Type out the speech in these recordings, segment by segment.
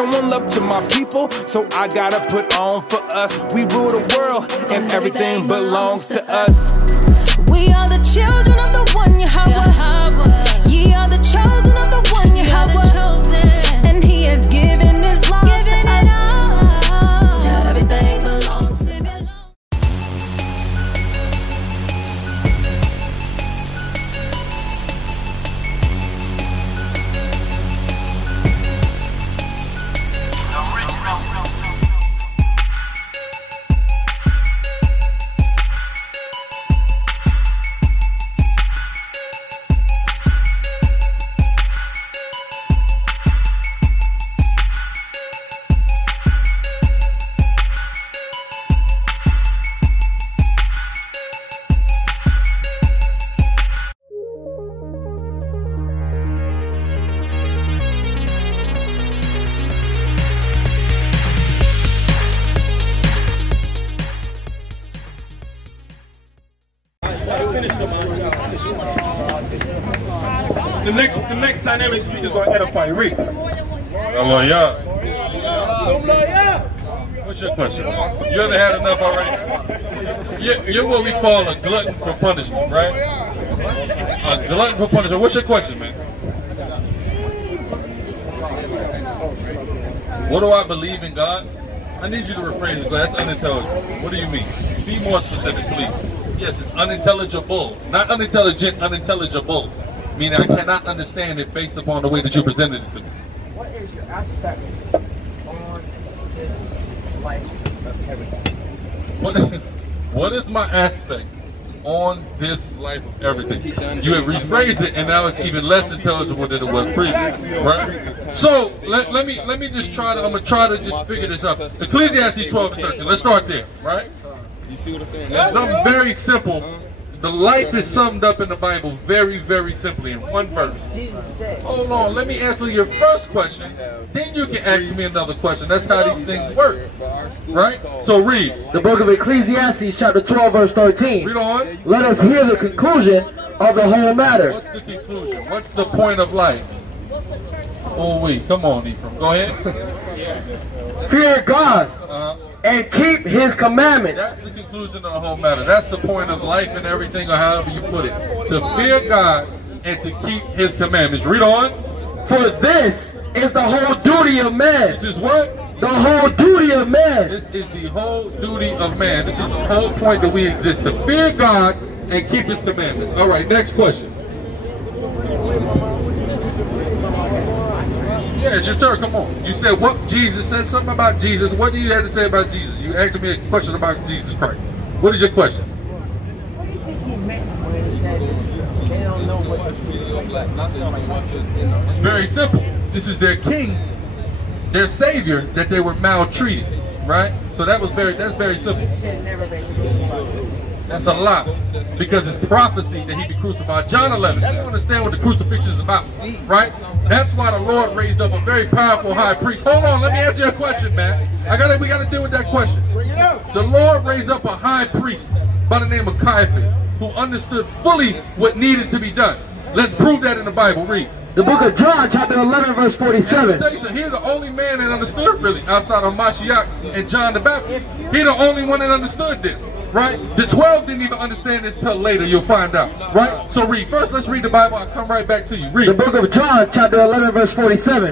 showing love to my people, so I gotta put on for us. We rule the world, and everything belongs to us. We are the children of the one Yahweh. Ye are the chosen of the one Yahweh. And he has given this law to us. Now everything belongs to him. The next dynamic speaker is going to edify. Read. Hello, yeah. What's your question? You ever had enough already? You're what we call a glutton for punishment, right? A glutton for punishment. What's your question, man? What do I believe in God? I need you to rephrase it, because that's unintelligible. What do you mean? Be more specific, please. Yes, it's unintelligible. Not unintelligent, unintelligible. Meaning I cannot understand it based upon the way that you presented it to me. What is your aspect on this life of everything? What is my aspect on this life of everything? You have rephrased it, and now it's even less intelligible than it was previously, right? So let me just try to. I'm gonna try to just figure this out. Ecclesiastes 12 and 13. Let's start there, right? You see what I'm saying? Something very simple. The life is summed up in the Bible very, very simply in one verse. Hold on, let me answer your first question. Then you can ask me another question. That's how these things work, right? So read. The book of Ecclesiastes, chapter 12, verse 13. Read on. Let us hear the conclusion of the whole matter. What's the conclusion? What's the point of life? Oh, wait. Come on, Ephraim. Go ahead. Fear God and keep his commandments. That's the conclusion of the whole matter. That's the point of life and everything, or however you put it. To fear God and to keep his commandments. Read on. For this is the whole duty of man. This is what? The whole duty of man. This is the whole duty of man. This is the whole point that we exist. To fear God and keep his commandments. All right, next question. Yeah, it's your turn. Come on. You said what Jesus said, something about Jesus. What do you have to say about Jesus? You asked me a question about Jesus Christ. What is your question? What do you think he meant when he said they don't know what It's very simple. This is their king, their savior, that they were maltreated, right? So that's very simple. That's a lot, because it's prophecy that he be crucified. John 11. That's to understand what the crucifixion is about, right? That's why the Lord raised up a very powerful high priest. Hold on, let me answer your question, man. We got to deal with that question. The Lord raised up a high priest by the name of Caiaphas, who understood fully what needed to be done. Let's prove that in the Bible. Read. The book of John, chapter 11, verse 47. Tell you so, he's the only man that understood, really, outside of Mashiach and John the Baptist. He's the only one that understood this, right? The 12 didn't even understand this till later. You'll find out, right? So read. First, let's read the Bible. I'll come right back to you. Read. The book of John, chapter 11, verse 47.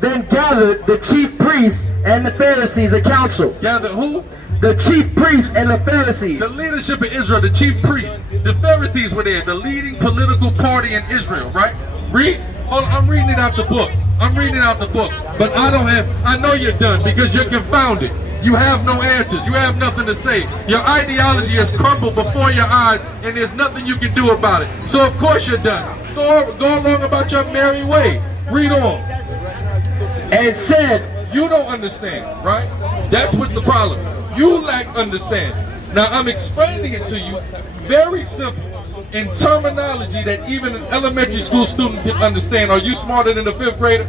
Then gathered the chief priests and the Pharisees a council. Gathered who? The chief priests and the Pharisees. The leadership of Israel, the chief priests. The Pharisees were there, the leading political party in Israel, right? Read. Hold on, I'm reading it out the book. But I know you're done, because you're confounded. You have no answers. You have nothing to say. Your ideology has crumbled before your eyes, and there's nothing you can do about it. So of course you're done. Go along about your merry way. Read on. And said, you don't understand, right? That's what's the problem. You lack understanding. Now I'm explaining it to you very simple, in terminology that even an elementary school student can understand. Are you smarter than a 5th grader?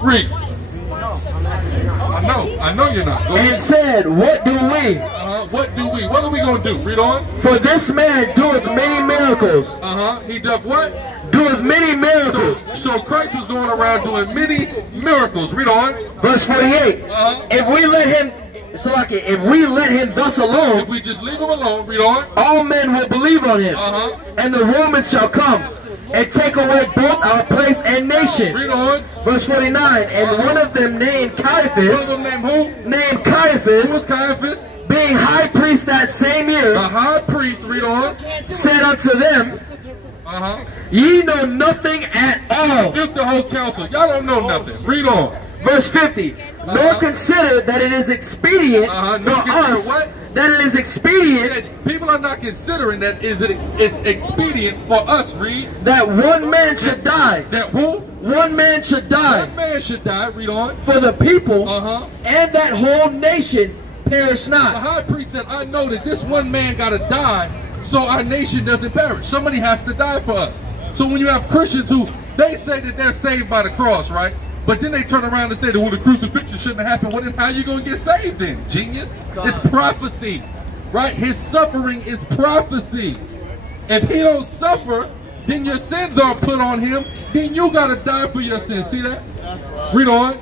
Read. I know you're not. And said, what do we? What do we? What are we going to do? Read on. For this man doeth many miracles. He doth what? doeth many miracles. So Christ was going around doing many miracles. Read on. Verse 48. If we let him thus alone, if we just leave him alone, read on. All men will believe on him, and the Romans shall come and take away both our place and nation. Read on. Verse 49. And one of them named Caiaphas. One of them named who? Named Caiaphas. Who was Caiaphas? Being high priest that same year. The high priest. Read on. Said unto them, ye know nothing at all. Give the whole council. Y'all don't know nothing. Read on. Verse 50. Nor consider that it is expedient for us. What? That it is expedient. People are not considering that it's expedient for us. Read. That one man should die. That who? One man should die. One man should die. Read on. For the people and that whole nation perish not. The high priest said, I know that this one man got to die so our nation doesn't perish. Somebody has to die for us. So when you have Christians who, they say that they're saved by the cross, right? But then they turn around and say that, well, the crucifixion shouldn't have happened. Well, then how are you going to get saved then, genius? It's prophecy, right? His suffering is prophecy. If he don't suffer, then your sins are put on him. Then you got to die for your sins. See that? Read on.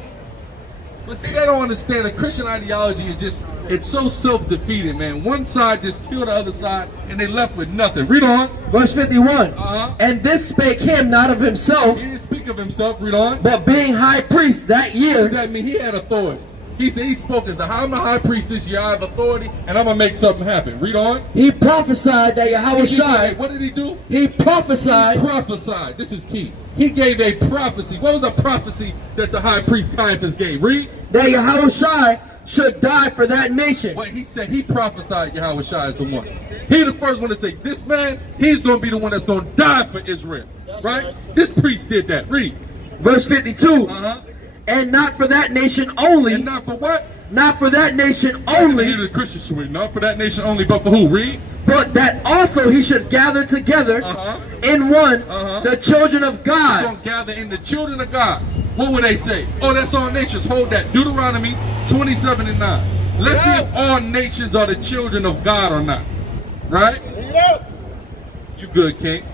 But see, they don't understand. The Christian ideology is just, it's so self-defeating, man. One side just killed the other side, and they left with nothing. Read on. Verse 51. And this spake him not of himself. He didn't speak of himself. Read on. But being high priest that year. What does that mean? He had authority. He said, he spoke as I'm the high priest this year. I have authority, and I'm going to make something happen. Read on. He prophesied that Yahushua. What did he do? He prophesied. He prophesied. This is key. He gave a prophecy. What was the prophecy that the high priest Caiaphas gave? Read. That Yahushua should die for that nation. What he said, he prophesied Yahushua is the one. He the first one to say, this man, he's going to be the one that's going to die for Israel. Right? This priest did that. Read. Verse 52. And not for that nation only. And not for what? Not for that nation only. The Christian sweet. Not for that nation only, but for who? Read. But that also he should gather together in one the children of God. He's going to gather in the children of God. What would they say? Oh, that's all nations. Hold that. Deuteronomy 27:9. Let's see if all nations are the children of God or not. Right? You good, King.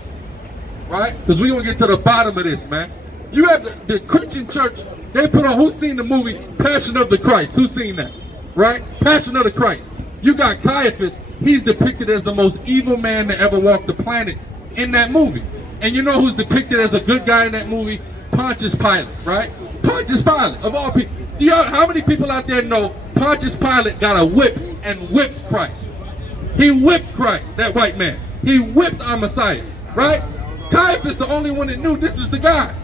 Right? Because we're going to get to the bottom of this, man. You have the Christian church. They put on, who's seen the movie Passion of the Christ? Who's seen that? Right? Passion of the Christ. You got Caiaphas. He's depicted as the most evil man that ever walked the planet in that movie. And you know who's depicted as a good guy in that movie? Pontius Pilate, right? Pontius Pilate, of all people. How many people out there know Pontius Pilate got a whip and whipped Christ? He whipped Christ, that white man. He whipped our Messiah, right? Caiaphas the only one that knew this is the guy.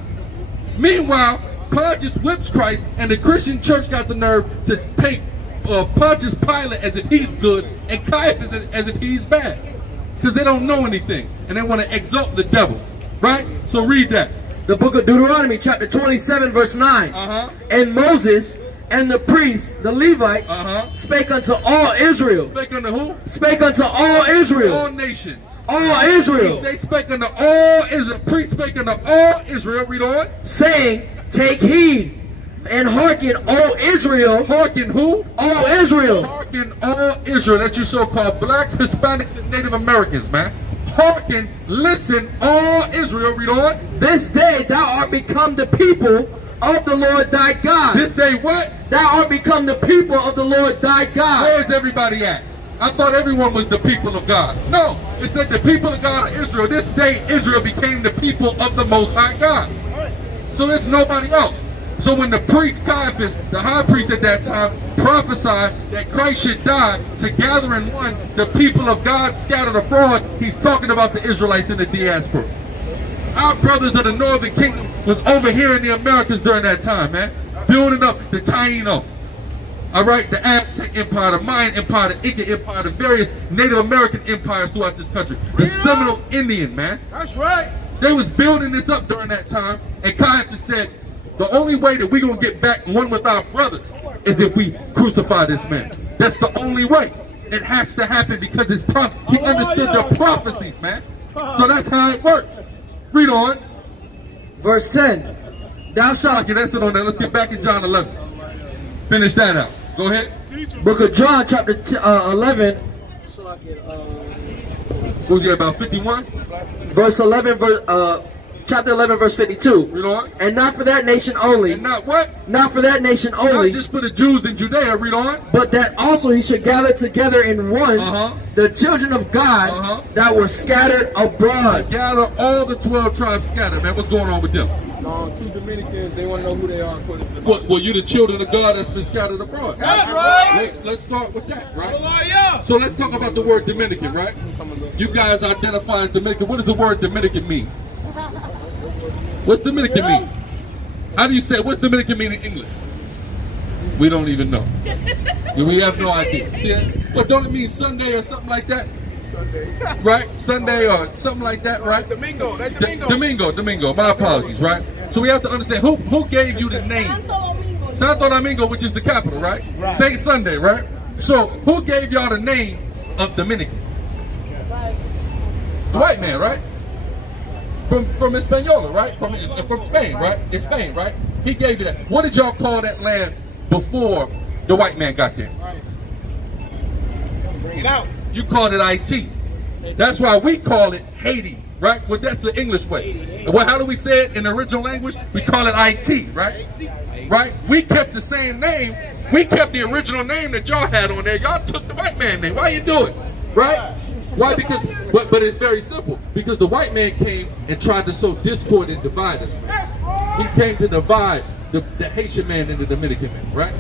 Meanwhile, Pontius whips Christ, and the Christian church got the nerve to paint Pontius Pilate as if he's good and Caiaphas as if he's bad. Because they don't know anything, and they want to exalt the devil, right? So read that. The book of Deuteronomy, chapter 27, verse 9. And Moses and the priests, the Levites, spake unto all Israel. Spake unto who? Spake unto all Israel. All nations. All Israel. They spake unto all Israel. Priests spake unto all Israel. Read on. Saying, take heed and hearken, all Israel. Hearken who? All Israel. Hearken all Israel. That's you so-called blacks, Hispanics, and Native Americans, man. Hearken, listen, all Israel. Read on. This day thou art become the people of the Lord thy God. This day what? Thou art become the people of the Lord thy God. Where's everybody at? I thought everyone was the people of God. No, it said the people of God of Israel. This day Israel became the people of the Most High God. So there's nobody else. So when the priest Caiaphas, the high priest at that time, prophesied that Christ should die to gather in one the people of God scattered abroad, he's talking about the Israelites in the diaspora. Our brothers of the Northern Kingdom was over here in the Americas during that time, man. Building up the Taino. All right, the Aztec Empire, the Mayan Empire, the Inca Empire, the various Native American empires throughout this country. The Seminole Indian, man. That's right. They was building this up during that time, and Caiaphas said, the only way that we're going to get back one with our brothers is if we crucify this man. That's the only way. It has to happen because he understood the prophecies, man. So that's how it works. Read on. Verse 10. Thou shalt. Okay, that's it on that. Let's get back in John 11. Finish that out. Go ahead. Book of John, chapter 11. What was it, about 51? Verse 11, chapter 11, verse 52. Read on. And not for that nation only. And not what? Not for that nation only. Not just for the Jews in Judea. Read on. But that also he should gather together in one the children of God that were scattered abroad. Gather all the 12 tribes scattered, man. What's going on with them? Two Dominicans, they want to know who they are. What? Well, you the children of God that's been scattered abroad. That's right. Let's start with that, right? So let's talk about the word Dominican, right? You guys identify as Dominican. What does the word Dominican mean? What's Dominican mean? How do you say, what's Dominican mean in English? We don't even know. We have no idea. See that? Well, don't it mean Sunday or something like that? Sunday. Right? Sunday or something like that, right? Domingo. Domingo. Domingo. My apologies, right? So we have to understand who gave you the name? Santo Domingo, which is the capital, right? Saint Sunday, right? So who gave y'all the name of Dominican? The white man, right? From Hispaniola, right? From Spain, right? In Spain, right? He gave you that. What did y'all call that land before the white man got there? Bring it out. You called it IT. That's why we call it Haiti, right? Well, that's the English way. Well, how do we say it in the original language? We call it IT, right? Right? We kept the same name. We kept the original name that y'all had on there. Y'all took the white man name. Why you do it? Right? Why? Because, but it's very simple. Because the white man came and tried to sow discord and divide us. He came to divide the Haitian man and the Dominican man, right?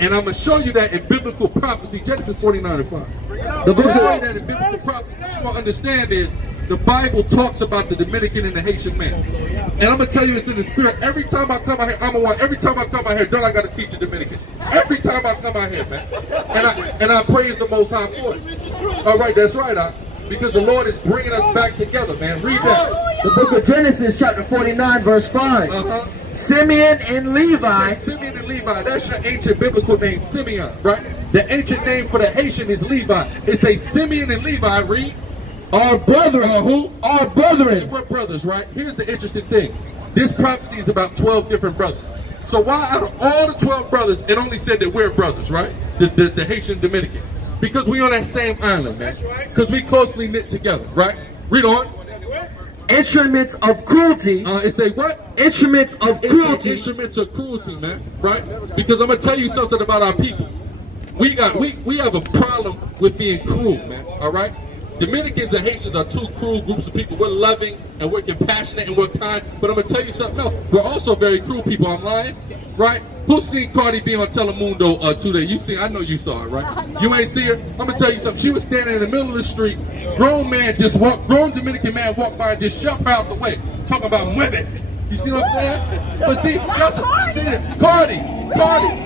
And I'm going to show you that in biblical prophecy, Genesis 49:5. The book of that in biblical prophecy, what you want to understand is the Bible talks about the Dominican and the Haitian man. And I'm going to tell you this in the spirit. Every time I come out here, every time I come out here, don't I got to teach a Dominican? Every time I come out here, man. And I praise the Most High for it. All right, that's right, because the Lord is bringing us back together, man. Read that. The book of Genesis, chapter 49, verse 5. Simeon and Levi. Simeon and Levi, that's your ancient biblical name, Simeon, right? The ancient name for the Haitian is Levi. It says Simeon and Levi, read. Our brethren. Who? Our brethren. We're brothers, right? Here's the interesting thing. This prophecy is about 12 different brothers. So why out of all the 12 brothers, it only said that we're brothers, right? The Haitian Dominican. Because we on that same island, man. Because we closely knit together, right? Read on. Instruments of cruelty. It say what? Instruments of cruelty. Instruments of cruelty, man. Right? Because I'm gonna tell you something about our people. We have a problem with being cruel, man. All right? Dominicans and Haitians are two cruel groups of people. We're loving and we're compassionate and we're kind. But I'm gonna tell you something else. We're also very cruel people. I'm lying, right? Who's seen Cardi B on Telemundo today? You seen? I know you saw her, right? You ain't see her. I'm gonna tell you something. She was standing in the middle of the street. Grown Dominican man walked by and just shoved her out the way, talking about mueve. You see what I'm saying? But see, Cardi,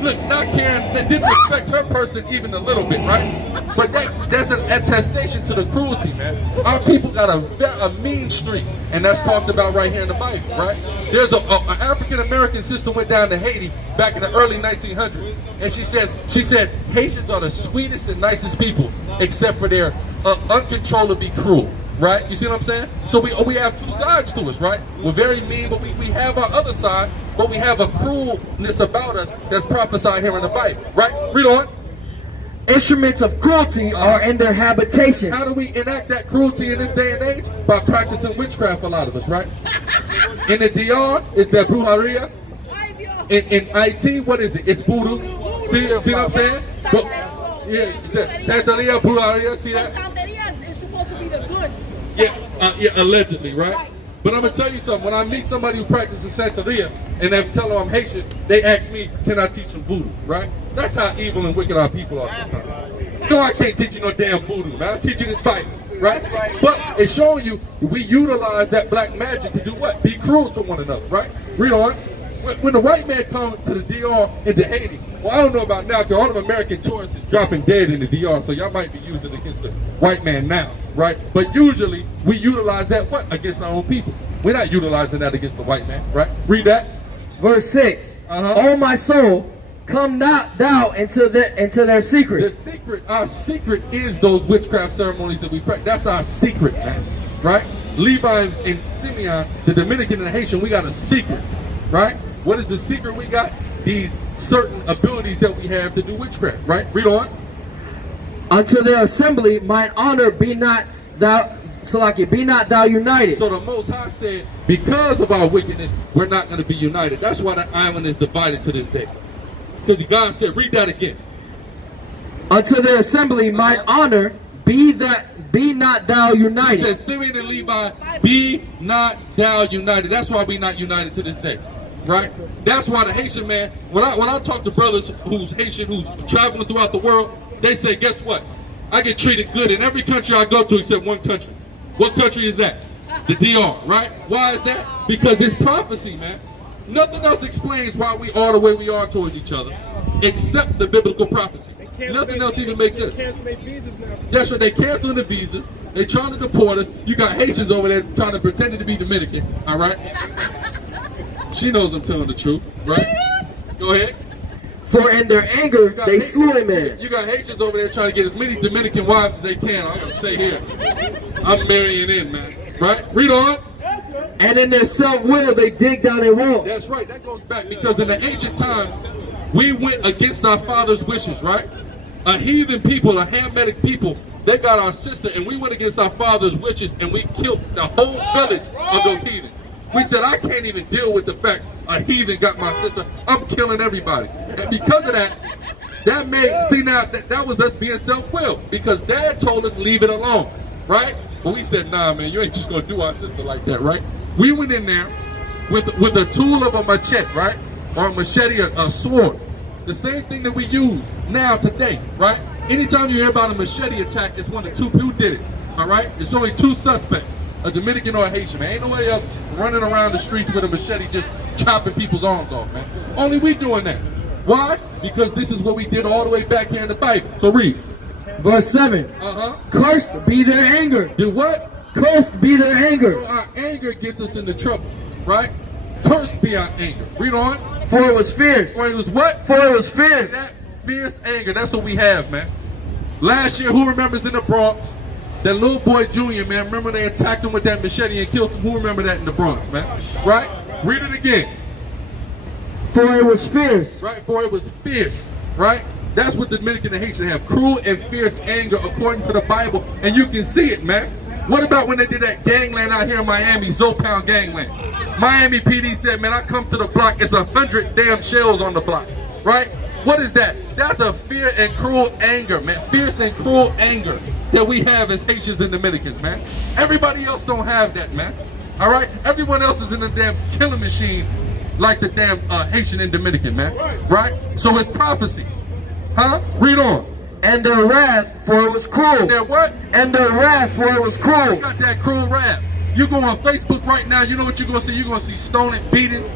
look, not Karen, that didn't respect her person even a little bit, right? But that's an attestation to the cruelty, man. Our people got a mean streak, and that's talked about right here in the Bible, right? There's an African-American sister went down to Haiti back in the early 1900s, and she said, Haitians are the sweetest and nicest people, except for their uncontrollably cruel. Right? You see what I'm saying? So we have two sides to us, right? We're very mean, but we have our other side, but we have a cruelness about us that's prophesied here in the Bible, right? Read on. Instruments of cruelty are in their habitation. How do we enact that cruelty in this day and age? By practicing witchcraft, a lot of us, right? In the DR, it's the brujeria. In IT, what is it? It's voodoo. See what I'm saying? But, yeah, Santeria, brujeria, see that? Yeah, allegedly, right? But I'm going to tell you something. When I meet somebody who practices Santeria and they tell them I'm Haitian, they ask me, can I teach them voodoo, right? That's how evil and wicked our people are sometimes. No, I can't teach you no damn voodoo, man. I'm teaching this Bible, right? But it's showing you we utilize that black magic to do what? Be cruel to one another, right? Read on. When the white man comes to the DR into Haiti, well, I don't know about now, because all the American tourists is dropping dead in the DR, so y'all might be using it against the white man now, right? But usually, we utilize that what? Against our own people. We're not utilizing that against the white man, right? Read that. Verse 6. Oh, my soul, come not thou into their secret. The secret, our secret is those witchcraft ceremonies that we practice. That's our secret, man, right? Levi and Simeon, the Dominican and the Haitian, we got a secret, right? What is the secret we got? These certain abilities that we have to do witchcraft, right? Read on. Unto their assembly, mine honor be not Salaki, be not thou united. So the Most High said, because of our wickedness, we're not going to be united. That's why the island is divided to this day. Because God said, read that again. Unto the assembly mine honor, be not thou united. He said, Simeon and Levi, be not thou united. That's why we not united to this day. Right? That's why the Haitian man, when I talk to brothers who's Haitian, who's traveling throughout the world, they say, guess what? I get treated good in every country I go to except one country. What country is that? The DR, right? Why is that? Because it's prophecy, man. Nothing else explains why we are the way we are towards each other, except the biblical prophecy. Nothing else even makes sense. Yes, sir, they canceling the visas. They trying to deport us. You got Haitians over there trying to pretend to be Dominican, all right? She knows I'm telling the truth, right? Go ahead. For in their anger, they slew a man. You got Haitians over there trying to get as many Dominican wives as they can. I'm going to stay here. I'm marrying in, man. Right? Read on. And in their self-will, they dig down a wall. That's right. That goes back because in the ancient times, we went against our father's wishes, right? A heathen people, a Hamitic people, they got our sister, and we went against our father's wishes, and we killed the whole village of those heathens. We said, I can't even deal with the fact a heathen got my sister. I'm killing everybody. And because of that, that made, see now, that was us being self-willed. Because Dad told us, leave it alone, right? But we said, nah, man, you ain't just going to do our sister like that, right? We went in there with the tool of a machete, right? Or a machete, a sword. The same thing that we use now, today, right? Anytime you hear about a machete attack, it's one of two people who did it, all right? There's only two suspects. A Dominican or a Haitian, man. Ain't nobody else running around the streets with a machete just chopping people's arms off, man. Only we doing that. Why? Because this is what we did all the way back here in the Bible. So read. Verse 7. Cursed be their anger. Do what? Cursed be their anger. So our anger gets us into trouble, right? Cursed be our anger. Read on. For it was fierce. For it was what? For it was fierce. That fierce anger, that's what we have, man. Last year, who remembers in the Bronx? That little boy Junior, man, remember they attacked him with that machete and killed him? Who remember that in the Bronx, man? Right? Read it again. For it was fierce. Right? For it was fierce. Right? That's what the Dominican and Haitian have. Cruel and fierce anger according to the Bible. And you can see it, man. What about when they did that gangland out here in Miami, Zopound gangland? Miami PD said, man, I come to the block, it's 100 damn shells on the block. Right? What is that? That's a fear and cruel anger, man. Fierce and cruel anger that we have as Haitians and Dominicans, man. Everybody else don't have that, man. All right? Everyone else is in a damn killing machine like the damn Haitian and Dominican, man. Right? So it's prophecy. Huh? Read on. And their wrath, for it was cruel. And their what? And their wrath, for it was cruel. You got that cruel wrath. You go on Facebook right now, you know what you're going to see? You're going to see stoning, beatings,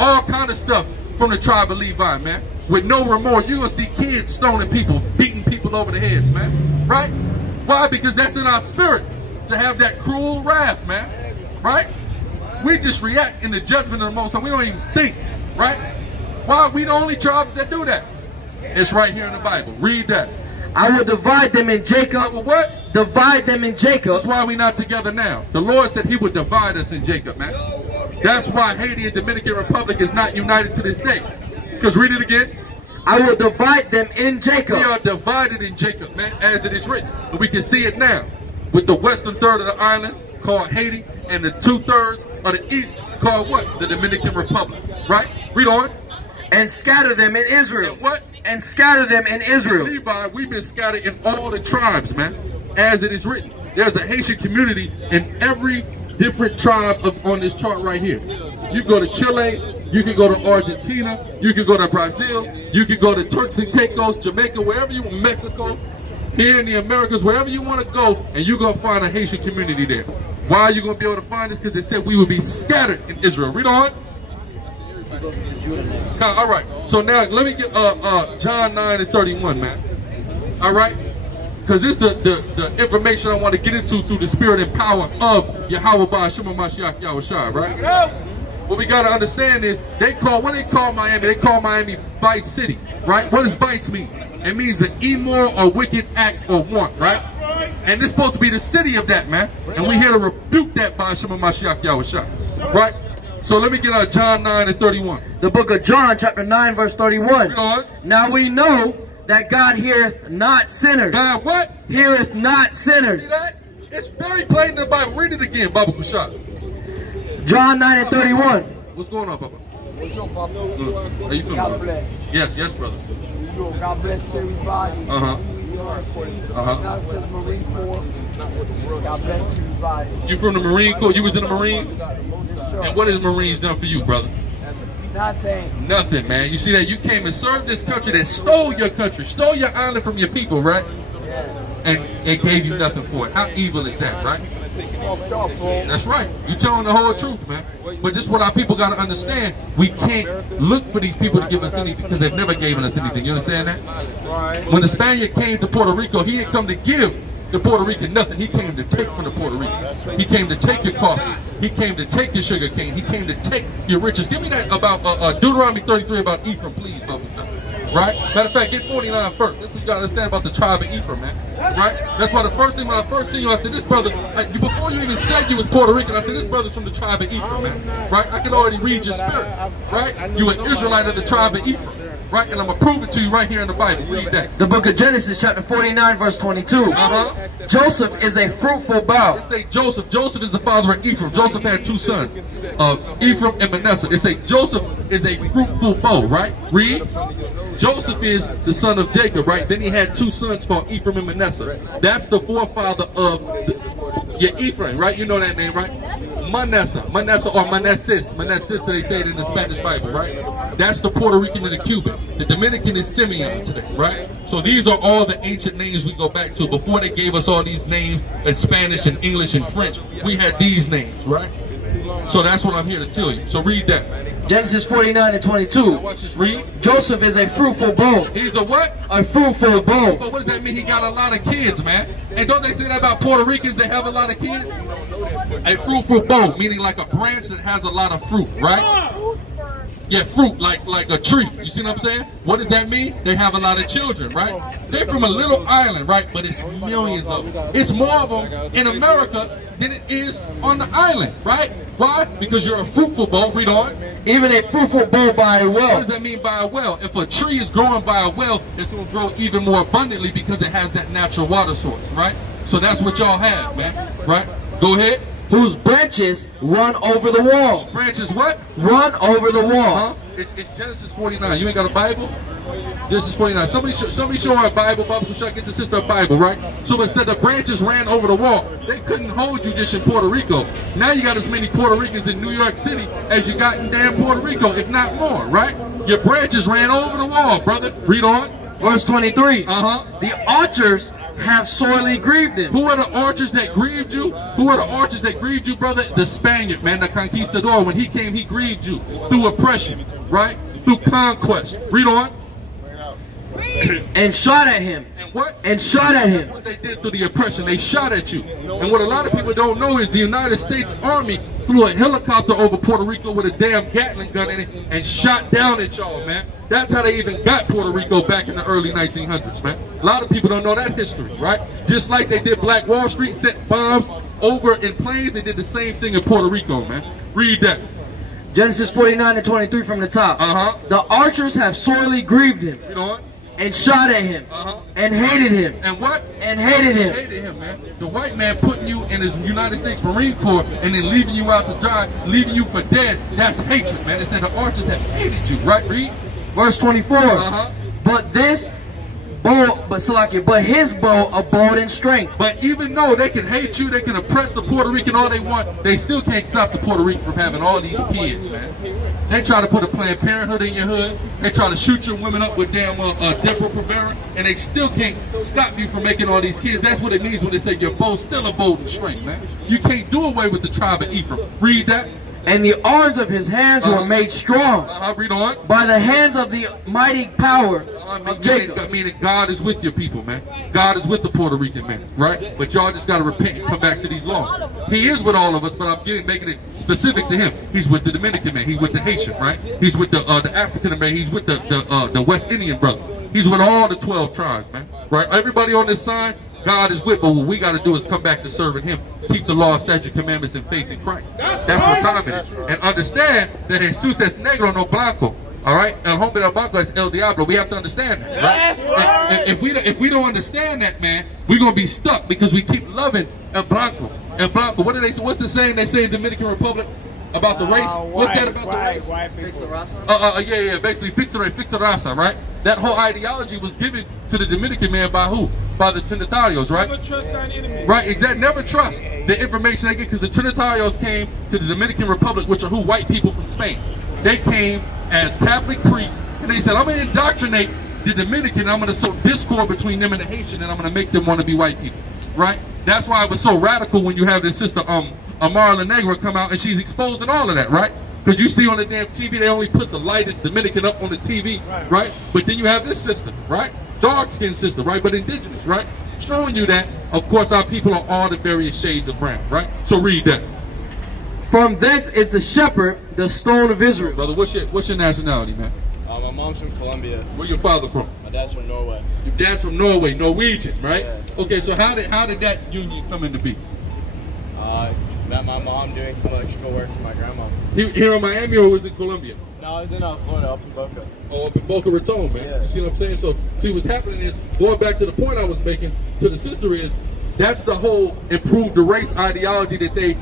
all kind of stuff from the tribe of Levi, man. With no remorse. You're going to see kids stoning people, beating people over the heads, man. Right? Why? Because that's in our spirit to have that cruel wrath, man. Right? We just react in the judgment of the Most High. We don't even think. Right? Why are we the only tribe that do that? It's right here in the Bible. Read that. I will divide them in Jacob. I will what? Divide them in Jacob. That's why we're not together now. The Lord said he would divide us in Jacob, man. That's why Haiti and Dominican Republic is not united to this day. Because read it again. I will divide them in Jacob. We are divided in Jacob, man, as it is written. And we can see it now. With the western third of the island, called Haiti, and the 2/3 of the east, called what? The Dominican Republic. Right? Read on. And scatter them in Israel. And what? And scatter them in Israel. Levi, we've been scattered in all the tribes, man, as it is written. There's a Haitian community in every different tribe on this chart right here. You go to Chile, you can go to Argentina, you can go to Brazil, you can go to Turks and Caicos, Jamaica, wherever you want, Mexico, here in the Americas, wherever you want to go, and you're going to find a Haitian community there. Why are you going to be able to find this? Because it said we would be scattered in Israel. Read on. All right, so now let me get John 9:31, man. All right, because this is the information I want to get into through the spirit and power of Yahweh Ba'Shema Mashiach Yahushua, right? What we got to understand is what they call Miami, they call Miami Vice City, right? What does vice mean? It means an immoral or wicked act or want, right? And it's supposed to be the city of that, man. And we're here to rebuke that Ba'Shema Mashiach Yahushua, right? So let me get John 9:31. The book of John, chapter 9, verse 31. Now we know that God heareth not sinners. God what? Heareth not sinners. See that? It's very plain in the Bible. Read it again, Baba Kushak. John 9 and 31. What's going on, Papa? What's up, Papa? How you feeling? God bless. Yes, brother. God bless everybody. God says Marine Corps. God bless everybody. You from the Marine Corps? You was in the Marines? Yes, sir. And what has the Marines done for you, brother? Nothing. Nothing, man. You see that? You came and served this country that stole your country, stole your island from your people, right? And it gave you nothing for it. How evil is that, right? That's right. You're telling the whole truth, man. But this is what our people got to understand. We can't look for these people to give us anything because they've never given us anything. You understand that? When the Spaniard came to Puerto Rico, he didn't come to give the Puerto Rican nothing. He came to take from the Puerto Ricans. He came to take your coffee. He came to take your sugar cane. He came to take your riches. Give me that about Deuteronomy 33 about Ephraim, please, Bubba. Right? Matter of fact, get 49 first. That's what you got to understand about the tribe of Ephraim, man. Right? That's why the first thing when I first seen you, I said, this brother, before you even said you was Puerto Rican, I said, this brother's from the tribe of Ephraim, man. Right? I can already read your spirit. Right? You an Israelite of the tribe of Ephraim. Right? And I'm going to prove it to you right here in the Bible. Read that. The book of Genesis, chapter 49, verse 22. Joseph is a fruitful bough. It say Joseph. Joseph is the father of Ephraim. Joseph had two sons, Ephraim and Manasseh. It say Joseph is a fruitful bough, right? Read. Joseph is the son of Jacob, right? Then he had two sons called Ephraim and Manasseh. That's the forefather of Ephraim, right? You know that name, right? Manasseh or Manasses. Manasses, they say it in the Spanish Bible, right? That's the Puerto Rican and the Cuban. The Dominican is Simeon today, right? So these are all the ancient names we go back to. Before they gave us all these names in Spanish and English and French, we had these names, right? So that's what I'm here to tell you. So read that. Genesis 49 and 22. Watch this, read. Joseph is a fruitful bough. He's a what? A fruitful bough. But what does that mean? He got a lot of kids, man. And don't they say that about Puerto Ricans? They have a lot of kids? A fruitful bough, meaning like a branch that has a lot of fruit, right? Yeah, fruit, like a tree. You see what I'm saying? What does that mean? They have a lot of children, right? They're from a little island, right? But it's millions of them. It's more of them in America than it is on the island, right? Why? Because you're a fruitful bough. Read on. Even a fruitful bough by a well. What does that mean by a well? If a tree is growing by a well, it's going to grow even more abundantly because it has that natural water source, right? So that's what y'all have, man, right? Go ahead. Whose branches run over the wall. Whose branches what? Run over the wall. It's Genesis 49. You ain't got a Bible? Genesis 49. Somebody show her a Bible. Bible should get the sister a Bible, right? So it said the branches ran over the wall. They couldn't hold you just in Puerto Rico. Now you got as many Puerto Ricans in New York City as you got in damn Puerto Rico, if not more, right? Your branches ran over the wall, brother. Read on. Verse 23. The archers have sorely grieved him. Who are the archers that grieved you? Who are the archers that grieved you, brother? The Spaniard, man, the conquistador. When he came, he grieved you through oppression, right? Through conquest. Read on. And shot at him. And what? And shot at him. What they did through the oppression, they shot at you. And what a lot of people don't know is the United States Army flew a helicopter over Puerto Rico with a damn Gatling gun in it and shot down at y'all, man. That's how they even got Puerto Rico back in the early 1900s, man. A lot of people don't know that history, right? Just like they did Black Wall Street, set bombs over in planes, they did the same thing in Puerto Rico, man. Read that. Genesis 49 and 23 from the top. The archers have sorely grieved him. Read on. And shot at him. And hated him. And what? And hated him. Hated him, man. The white man putting you in his United States Marine Corps and then leaving you out to dry, leaving you for dead, that's hatred, man. It said the archers have hated you, right? Read. Verse 24. But this bow, but his bow abode in strength. But even though they can hate you, they can oppress the Puerto Rican all they want, they still can't stop the Puerto Rican from having all these kids, man. They try to put a Planned Parenthood in your hood. They try to shoot your women up with damn Depo-Provera, and they still can't stop you from making all these kids. That's what it means when they say your bow still abode in strength, man. You can't do away with the tribe of Ephraim. Read that. And the arms of his hands were made strong read on. by the hands of the mighty power of Jacob. Meaning God is with your people, man. God is with the Puerto Rican man, right? But y'all just got to repent and come back to these laws. He is with all of us, but I'm making it specific to him. He's with the Dominican man. He's with the Haitian, right? He's with the African American. He's with the West Indian brother. He's with all the 12 tribes, man. Right? Everybody on this side, God is with, but what we got to do is come back to serving him. Keep the law, statute, commandments, and faith in Christ. That's what time it is. And understand that Jesus es negro, no blanco. All right? El hombre del blanco es el diablo. We have to understand that, right? And if we don't understand that, man, we're going to be stuck because we keep loving El Blanco. El Blanco. What do they say? What's the saying they say in Dominican Republic about the race? What's that about the race? Fix the raza? Yeah. Basically, fix the raza, right? That whole ideology was given to the Dominican man by who? By the Trinitarios, right? Never trust thine enemy. Right, exactly. Never trust the information they get, because the Trinitarios came to the Dominican Republic, which are who? White people from Spain. They came as Catholic priests, and they said, I'm going to indoctrinate the Dominican, I'm going to sow discord between them and the Haitian, and I'm going to make them want to be white people, right? That's why it was so radical when you have this sister, Amara La Negra, come out, and she's exposing all of that, right? Because you see on the damn TV, they only put the lightest Dominican up on the TV, right? But then you have this sister, right? Dark-skinned sister, right? But indigenous, right? Showing you that, of course, our people are all the various shades of brown, right? So read that. From thence is the shepherd, the stone of Israel. Brother, what's your nationality, man? My mom's from Colombia. Where your father from? My dad's from Norway. Your dad's from Norway, Norwegian, right? Yeah. Okay, so how did that union come into be? Met my mom doing some electrical work for my grandma. Here in Miami, or was it Colombia? No, I was in Florida, up in Boca. Oh, up in Boca Raton, man. Yeah. You see what I'm saying? So, see what's happening is, going back to the point I was making to the sister is, that's the whole improve the race ideology that they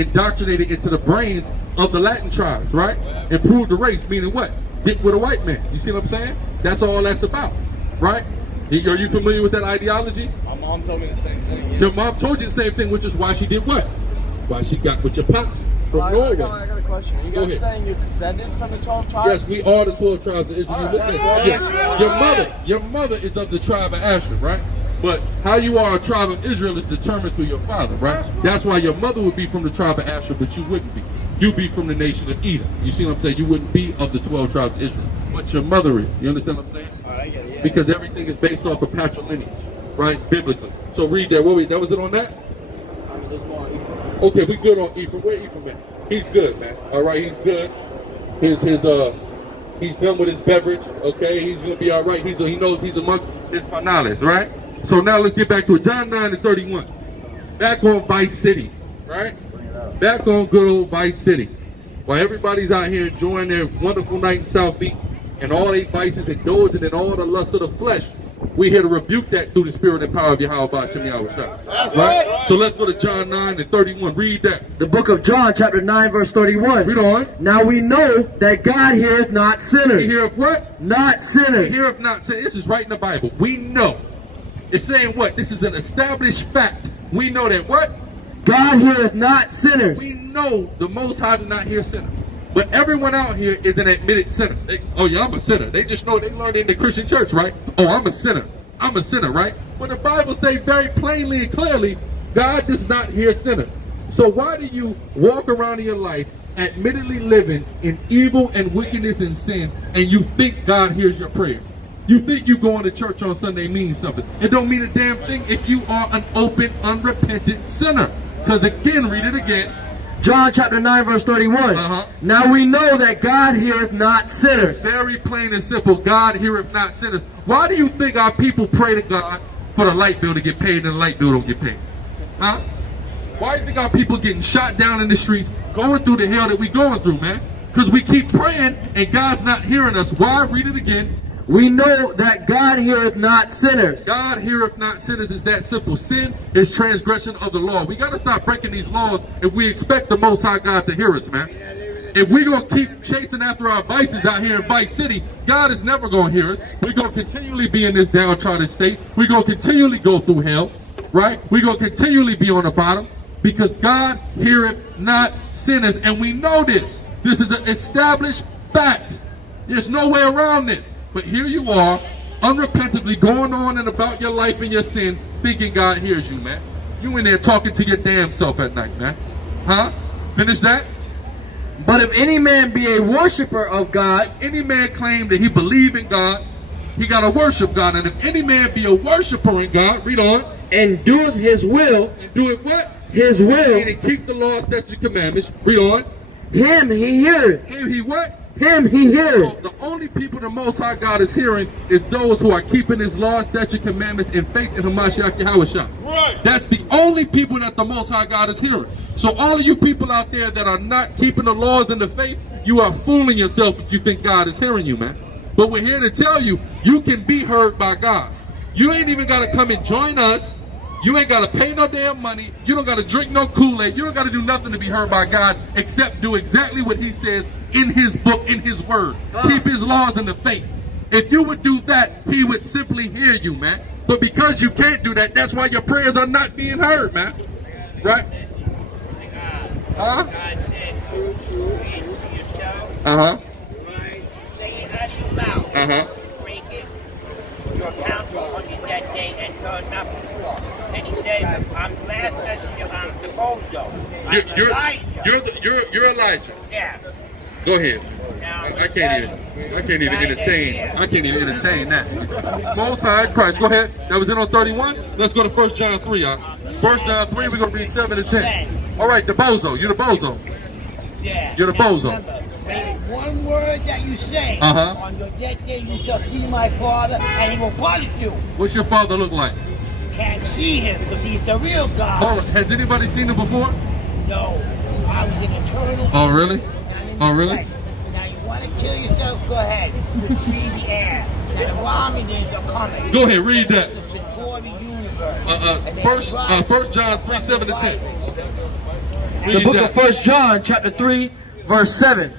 indoctrinated into the brains of the Latin tribes, right? Yeah. Improve the race, meaning what? Get with a white man. You see what I'm saying? That's all that's about, right? Are you familiar with that ideology? My mom told me the same thing. Yeah. Your mom told you the same thing, which is why she did what? Why she got with your pops from Norway. I got a question. Are you guys saying you're descendant from the 12 tribes? Yes, we are the 12 tribes of Israel. Right. Your mother is of the tribe of Asher, right? But how you are a tribe of Israel is determined through your father, right? That's why your mother would be from the tribe of Asher, but you wouldn't be. You'd be from the nation of Edom. You see what I'm saying? You wouldn't be of the 12 tribes of Israel. But your mother is. You understand what I'm saying? All right, I get it, yeah. Because everything is based off of patrilineage, right? Biblically. So read that. That was it on that? There's more on Ephraim. Okay, we good on Ephraim. Where Ephraim at? He's good, man. All right, he's good. He's done with his beverage. Okay, he's gonna be all right. He knows he's amongst his finales, right? So now let's get back to it. John 9:31. Back on Vice City, right? Back on good old Vice City. While everybody's out here enjoying their wonderful night in South Beach, and all their vices, indulging in all the lusts of the flesh, we're here to rebuke that through the spirit and power of Yahweh B'Shem Yahushua. Right? So let's go to John 9:31. Read that. The book of John, chapter 9, verse 31. Read on. Now we know that God heareth not sinners. He heareth what? Not sinners. He heareth not sinners. This is right in the Bible. We know. It's saying what? This is an established fact. We know that what? God heareth not sinners. We know the Most High do not hear sinners. But everyone out here is an admitted sinner. Oh yeah, I'm a sinner. They just know, they learned in the Christian church, right? Oh, I'm a sinner. I'm a sinner, right? But the Bible says very plainly and clearly, God does not hear sinners. So why do you walk around in your life admittedly living in evil and wickedness and sin, and you think God hears your prayer? You think you going to church on Sunday means something. It don't mean a damn thing if you are an open, unrepentant sinner. Because again, read it again. John chapter 9 verse 31. Now we know that God heareth not sinners. It's very plain and simple. God heareth not sinners. Why do you think our people pray to God for the light bill to get paid and the light bill don't get paid? Huh? Why do you think our people getting shot down in the streets, going through the hell that we going through, man? Because we keep praying and God's not hearing us. Why? Read it again. We know that God heareth not sinners. God heareth not sinners is that simple. Sin is transgression of the law. We got to stop breaking these laws if we expect the Most High God to hear us, man. If we're going to keep chasing after our vices out here in Vice City, God is never going to hear us. We're going to continually be in this downtrodden state. We're going to continually go through hell, right? We're going to continually be on the bottom because God heareth not sinners. And we know this. This is an established fact. There's no way around this. But here you are, unrepentantly going on and about your life and your sin, thinking God hears you, man. You in there talking to your damn self at night, man. Huh? Finish that? But if any man be a worshiper of God, if any man claim that he believe in God, he got to worship God. And if any man be a worshiper in God, read on. And doeth his will. And do it what? His will. And keep the law, statutes, and commandments. Read on. Him he heareth. Him he what? Him he heareth. So the only people the Most High God is hearing is those who are keeping his laws, statutes, commandments, and faith in Hamashiach Yahushua. Right. That's the only people that the Most High God is hearing. So all of you people out there that are not keeping the laws and the faith, you are fooling yourself if you think God is hearing you, man. But we're here to tell you, you can be heard by God. You ain't even got to come and join us. You ain't got to pay no damn money. You don't got to drink no Kool-Aid. You don't got to do nothing to be heard by God except do exactly what he says in his book, in his word. Keep his laws in the faith. If you would do that, he would simply hear you, man. But because you can't do that, that's why your prayers are not being heard, man. Right? Huh? Uh-huh. Uh-huh. Your counsel on you that day and turn nothing. And he said, I'm the last messenger, I'm the bozo. You're Elijah. Yeah. Go ahead. I can't even entertain that. Most High Christ. Go ahead. That was it on 31. Let's go to 1 John 3, y'all. 1 John 3, we're gonna read 7 to 10. All right, the bozo. You're the bozo. Yeah. You're the bozo. Remember, one word that you say on your dead day, you shall see my Father, and he will punish you. What's your father look like? Can't see him because he's the real God. Hold on. Has anybody seen him before? No. I was an eternal. Oh, really? Oh, really? Now you want to kill yourself? Go ahead. Breathe the air. Now the armies are coming. Go ahead, read that. The Sicarii universe. 1 John 3, 7 to 10. The book of 1 John, chapter 3, verse 7.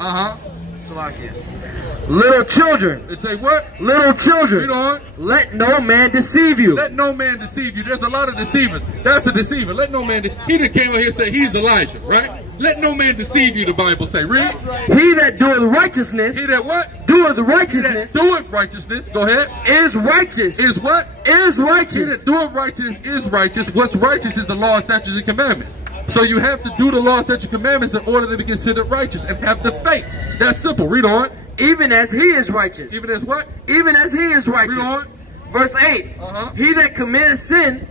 Little children. They say what? Little children. Read on. Let no man deceive you. Let no man deceive you. There's a lot of deceivers. That's a deceiver. Let no man. He that came out here and said he's Elijah, right? Let no man deceive you. The Bible say. Read. He that doeth righteousness. He that what? Doeth righteousness. He that doeth righteousness. Go ahead. Is righteous. Is what? Is He righteous. that doeth righteous is righteous. What's righteous is the law, statutes, and commandments. So you have to do the law, statutes, and commandments in order to be considered righteous and have the faith. That's simple. Read on. Even as he is righteous. Even as what? Even as he is righteous. Read on. Verse 8. He that committeth sin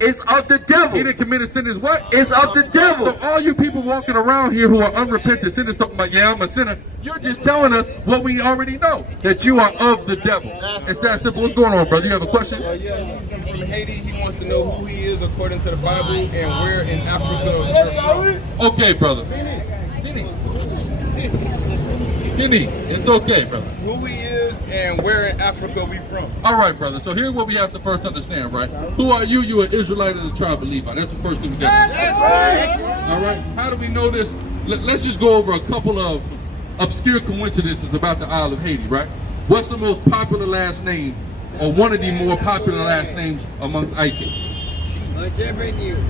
is of the devil. He that committed sin is what? Is of the devil. So all you people walking around here who are unrepentant sinners talking about, yeah, I'm a sinner, you're just telling us what we already know, that you are of the devil. It's that simple. What's going on, brother? You have a question? Yeah, he's from Haiti. He wants to know who he is according to the Bible and where in Africa. Okay, brother. Guinea. It's okay, brother. Who he is and where in Africa we from. All right, brother. So here's what we have to first understand, right? Who are you? You're an Israelite of the tribe of Levi. That's the first thing we got. All right. How do we know this? Let's just go over a couple of obscure coincidences about the Isle of Haiti, right? What's the most popular last name, or one of the more popular last names amongst Haiti?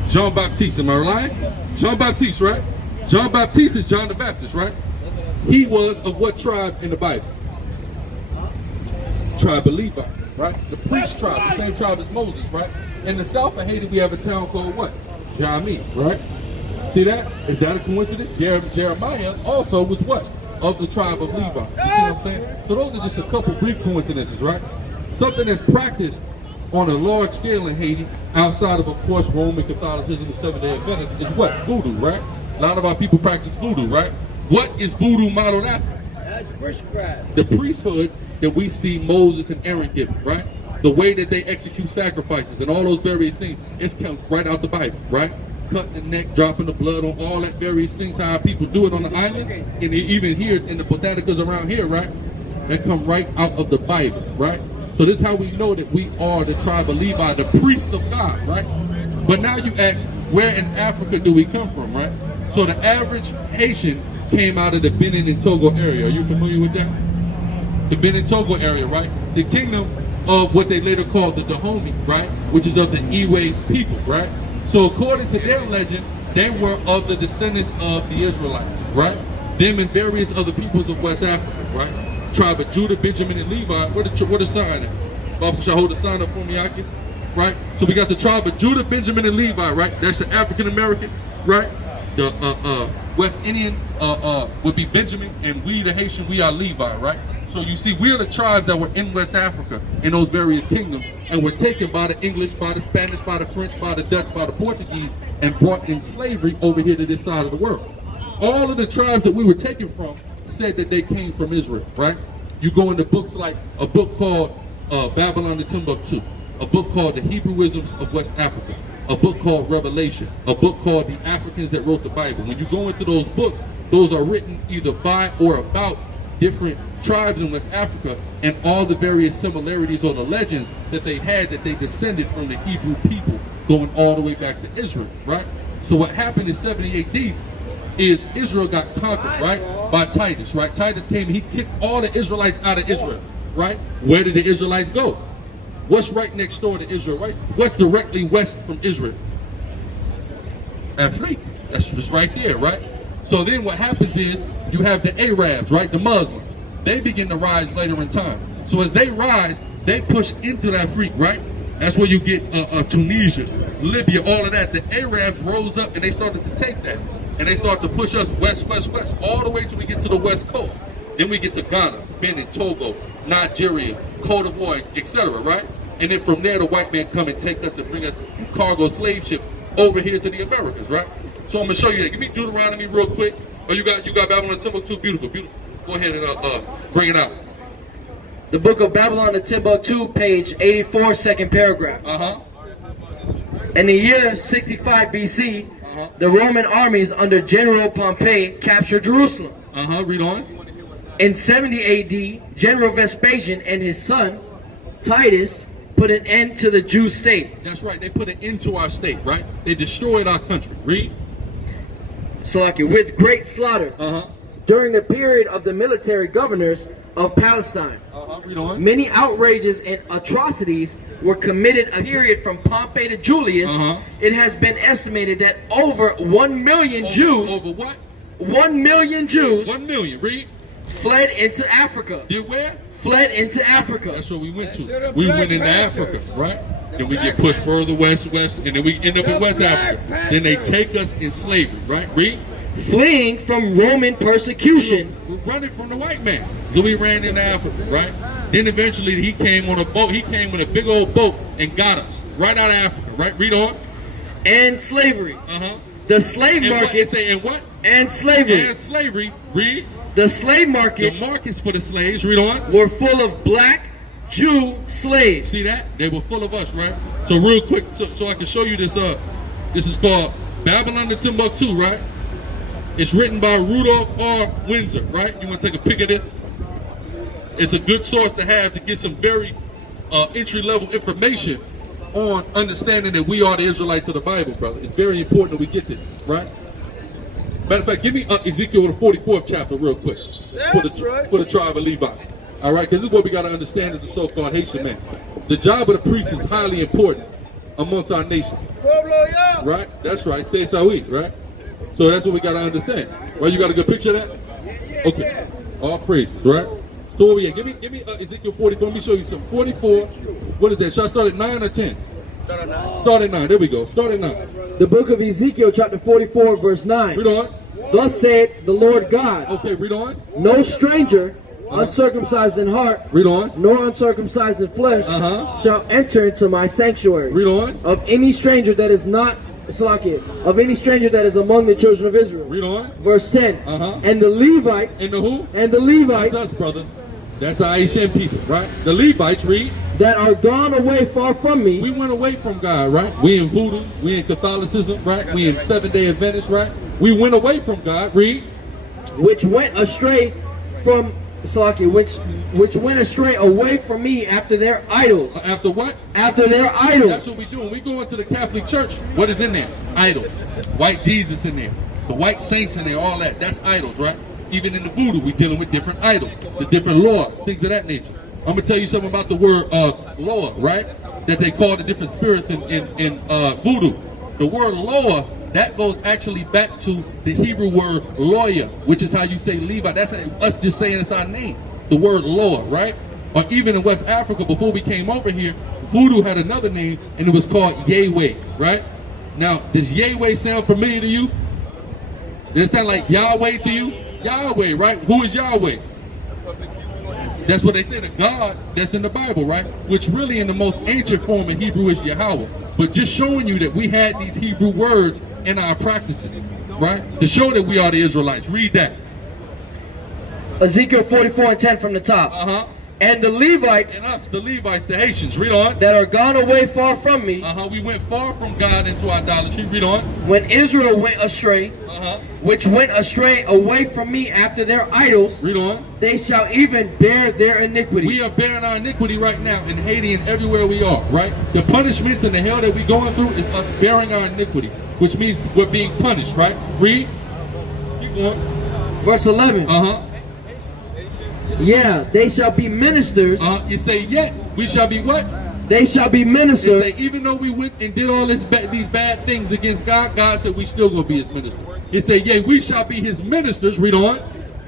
Jean-Baptiste. Am I right? Jean-Baptiste, right? Jean-Baptiste is John the Baptist, right? He was of what tribe in the Bible? Tribe of Levi, right? The priest tribe, the same tribe as Moses, right? In the south of Haiti, we have a town called what? Jami, right? See that? Is that a coincidence? Jeremiah also was what? Of the tribe of Levi. You see what I'm saying? So those are just a couple brief coincidences, right? Something that's practiced on a large scale in Haiti, outside of course, Roman Catholicism, the Seventh-day Adventists, is what? Voodoo, right? A lot of our people practice voodoo, right? What is voodoo modeled after? That's witchcraft. The priesthood that we see Moses and Aaron giving, right? The way that they execute sacrifices and all those various things, it's come right out the Bible, right? Cutting the neck, dropping the blood on all that various things, how people do it on the island, and even here in the botanicas around here, right? That come right out of the Bible, right? So this is how we know that we are the tribe of Levi, the priests of God, right? But now you ask, where in Africa do we come from, right? So the average Haitian came out of the Benin and Togo area. Are you familiar with that? The Benin Togo area, right? The kingdom of what they later called the Dahomey, right? Which is of the Iwe people, right? So according to their legend, they were of the descendants of the Israelites, right? Them and various other peoples of West Africa, right? Tribe of Judah, Benjamin, and Levi. What the sign at? Baba, should I hold the sign up for me, Aki? Right? So we got the tribe of Judah, Benjamin, and Levi, right? That's the African American, right? The West Indian would be Benjamin, and we, the Haitian, we are Levi, right? So you see, we're the tribes that were in West Africa, in those various kingdoms, and were taken by the English, by the Spanish, by the French, by the Dutch, by the Portuguese, and brought in slavery over here to this side of the world. All of the tribes that we were taken from said that they came from Israel, right? You go into books like a book called Babylon to Timbuktu, a book called The Hebrewisms of West Africa, a book called Revelation, a book called The Africans That Wrote the Bible. When you go into those books, those are written either by or about different tribes in West Africa and all the various similarities or the legends that they had, that they descended from the Hebrew people going all the way back to Israel, right? So what happened in 70 AD is Israel got conquered, right, by Titus, right? Titus came, he kicked all the Israelites out of Israel, right? Where did the Israelites go? What's right next door to Israel, right? What's directly west from Israel? Africa. That's just right there, right? So then what happens is you have the Arabs, right? The Muslims. They begin to rise later in time. So as they rise, they push into that Africa, right? That's where you get Tunisia, Libya, all of that. The Arabs rose up and they started to take that. And they start to push us west, west, west, all the way till we get to the west coast. Then we get to Ghana, Benin, Togo, Nigeria, Cote d'Ivoire, etc., right? And then from there, the white man come and take us and bring us cargo slave ships over here to the Americas, right? So I'm gonna show you that. Give me Deuteronomy real quick. Oh, you got Babylon and Timbuktu, beautiful, beautiful. Go ahead and bring it out. The book of Babylon and Timbuktu, page 84, second paragraph. In the year 65 BC, the Roman armies under General Pompey captured Jerusalem. Read on. In 70 AD, General Vespasian and his son, Titus, put an end to the Jew state. That's right. They put an end to our state, right? They destroyed our country. Read. Salakia, with great slaughter. During the period of the military governors of Palestine. Read on. Many outrages and atrocities were committed a period from Pompey to Julius. It has been estimated that over 1 million Jews. Over what? 1 million Jews. 1 million. Read. Fled into Africa. Did where? Fled into Africa. That's where we went to. We went into Africa, right? Then we get pushed further west, and then we end up in West Africa. Then they take us in slavery, right? Read. Fleeing from Roman persecution. We're running from the white man. So we ran into Africa, right? Then eventually he came on a boat. He came with a big old boat and got us right out of Africa, right? Read on. And slavery. The slave market. And what? And slavery. And slavery. Read. The slave markets. The markets for the slaves. Read on. Were full of black Jew slaves. See that? They were full of us, right? So real quick, so I can show you this. This is called Babylon to Timbuktu, right? It's written by Rudolph R. Windsor, right? You want to take a pic of this? It's a good source to have to get some very entry-level information on understanding that we are the Israelites of the Bible, brother. It's very important that we get this, right? Matter of fact, give me Ezekiel, the 44th chapter real quick for the tribe of Levi. All right, because this is what we got to understand as a so-called Haitian man. The job of the priest is highly important amongst our nation. Right? That's right. Say Sawi, right? So that's what we got to understand. Right? You got a good picture of that? Okay. All praises, right? So what we at? Give me Ezekiel 44. Let me show you some. 44. What is that? Should I start at 9 or 10? Start at 9. Start at 9. There we go. Start at 9. The book of Ezekiel, chapter 44, verse 9. Read on. Thus said the Lord God. Okay, read on. No stranger, uncircumcised in heart, read on, nor uncircumcised in flesh, shall enter into my sanctuary. Read on. Of any stranger that is not, of any stranger that is among the children of Israel. Read on. Verse 10. And the Levites. And the who? And the Levites. That's us, brother. That's our Haitian people, right? The Levites, read. That are gone away far from me. We went away from God, right? We in voodoo, we in Catholicism, right? We in Seventh-day Adventists, right? We went away from God, read. Which went astray from, which went astray away from me after their idols. After what? After their idols. That's what we do. When we go into the Catholic Church, what is in there? Idols. White Jesus in there. The white saints in there, all that. That's idols, right? Even in the voodoo, we're dealing with different idols, the different law, things of that nature. I'm going to tell you something about the word Loa, right? That they call the different spirits in voodoo. The word Loa, that goes actually back to the Hebrew word lawyer, which is how you say Levi. That's us just saying it's our name. The word Loa, right? Or even in West Africa, before we came over here, voodoo had another name, and it was called Yahweh, right? Now, does Yahweh sound familiar to you? Does it sound like Yahweh to you? Yahweh, right? Who is Yahweh? That's what they say, the God that's in the Bible, right? Which really in the most ancient form in Hebrew is Yahweh. But just showing you that we had these Hebrew words in our practices, right? To show that we are the Israelites. Read that. Ezekiel 44:10 from the top. And the Levites, and us, the Levites, the Haitians, read on. that are gone away far from me. We went far from God into idolatry, read on. When Israel went astray, which went astray away from me after their idols, read on. They shall even bear their iniquity. We are bearing our iniquity right now in Haiti and everywhere we are, right? The punishments and the hell that we're going through is us bearing our iniquity, which means we're being punished, right? Read. Keep going. Verse 11. Yeah, they shall be ministers. You say, yet we shall be what? They shall be ministers. It say, even though we went and did all these bad things against God, God said we still gonna be his ministers. He said, yea, we shall be his ministers. Read on.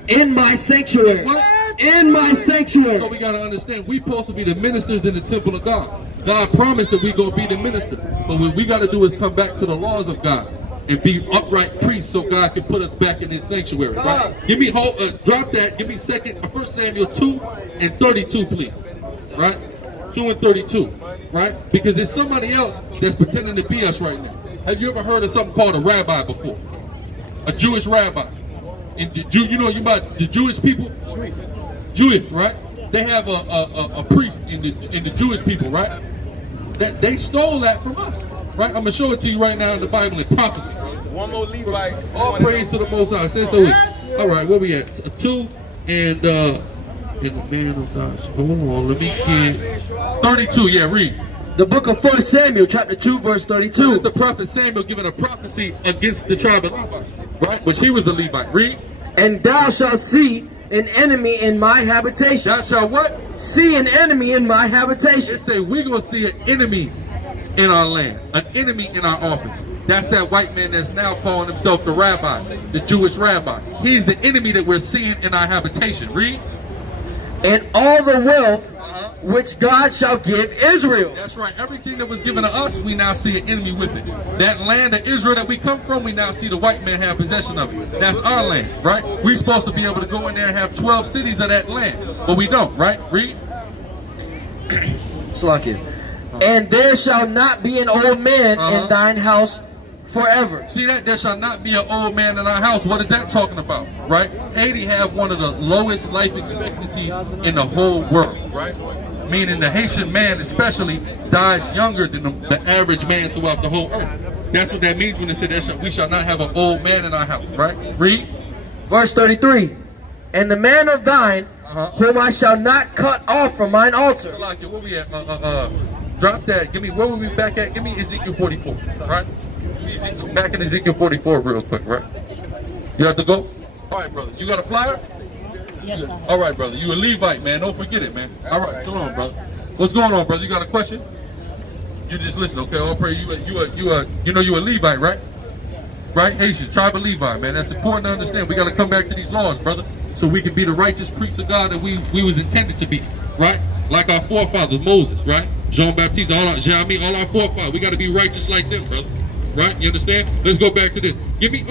In my sanctuary. What? In my sanctuary. So we gotta understand, we supposed to be the ministers in the temple of God. God promised that we gonna be the minister. But what we gotta do is come back to the laws of God and be upright priests so God can put us back in his sanctuary, right? Give me, drop that, give me 1 Samuel 2 and 32, please, right? 2 and 32, right? Because there's somebody else that's pretending to be us right now. Have you ever heard of something called a rabbi before? A Jewish rabbi. And you know about the Jewish people? Jewish, right? They have a priest in the Jewish people, right? That they stole that from us. Right? I'm going to show it to you right now in the Bible in prophecy. One more Levite. All praise to the Most High. Say so. All right, where we at? 2 and the man of God. Hold on, let me get 32. Yeah, read. The book of 1 Samuel, chapter 2, verse 32. This is the prophet Samuel giving a prophecy against the tribe of Levi, right? But she was a Levite. Read. And thou shalt see an enemy in my habitation. Thou shalt what? See an enemy in my habitation. It say we're going to see an enemy in our land, an enemy in our office. That's that white man that's now calling himself the rabbi, the Jewish rabbi. He's the enemy that we're seeing in our habitation. Read. And all the wealth which God shall give Israel. That's right. Everything that was given to us, we now see an enemy with it. That land of Israel that we come from, we now see the white man have possession of it. That's our land, right? We're supposed to be able to go in there and have 12 cities of that land, but we don't, right? Read. Slack it. And there shall not be an old man in thine house forever. See that? There shall not be an old man in our house. What is that talking about? Right? Haiti have one of the lowest life expectancies in the whole world. Right? Meaning the Haitian man especially dies younger than the average man throughout the whole earth. That's what that means when it said we shall not have an old man in our house. Right? Read. Verse 33. And the man of thine, whom I shall not cut off from mine altar. So like, where we at? Drop that. Give me, where were we back at? Give me Ezekiel 44, right? Back in Ezekiel 44 real quick, right? You have to go? All right, brother. You got a flyer? Yes, sir. All right, brother. You a Levite, man. Don't forget it, man. All right. Shalom, brother. What's going on, brother? You got a question? You just listen, okay? All praise. You know you a Levite, right? Right? Haitian, tribe of Levi, man. That's important to understand. We got to come back to these laws, brother, so we can be the righteous priests of God that we was intended to be, right? Like our forefathers, Moses, right? Jean-Baptiste, all our forefathers. We got to be righteous like them, brother. Right? You understand? Let's go back to this. Give me,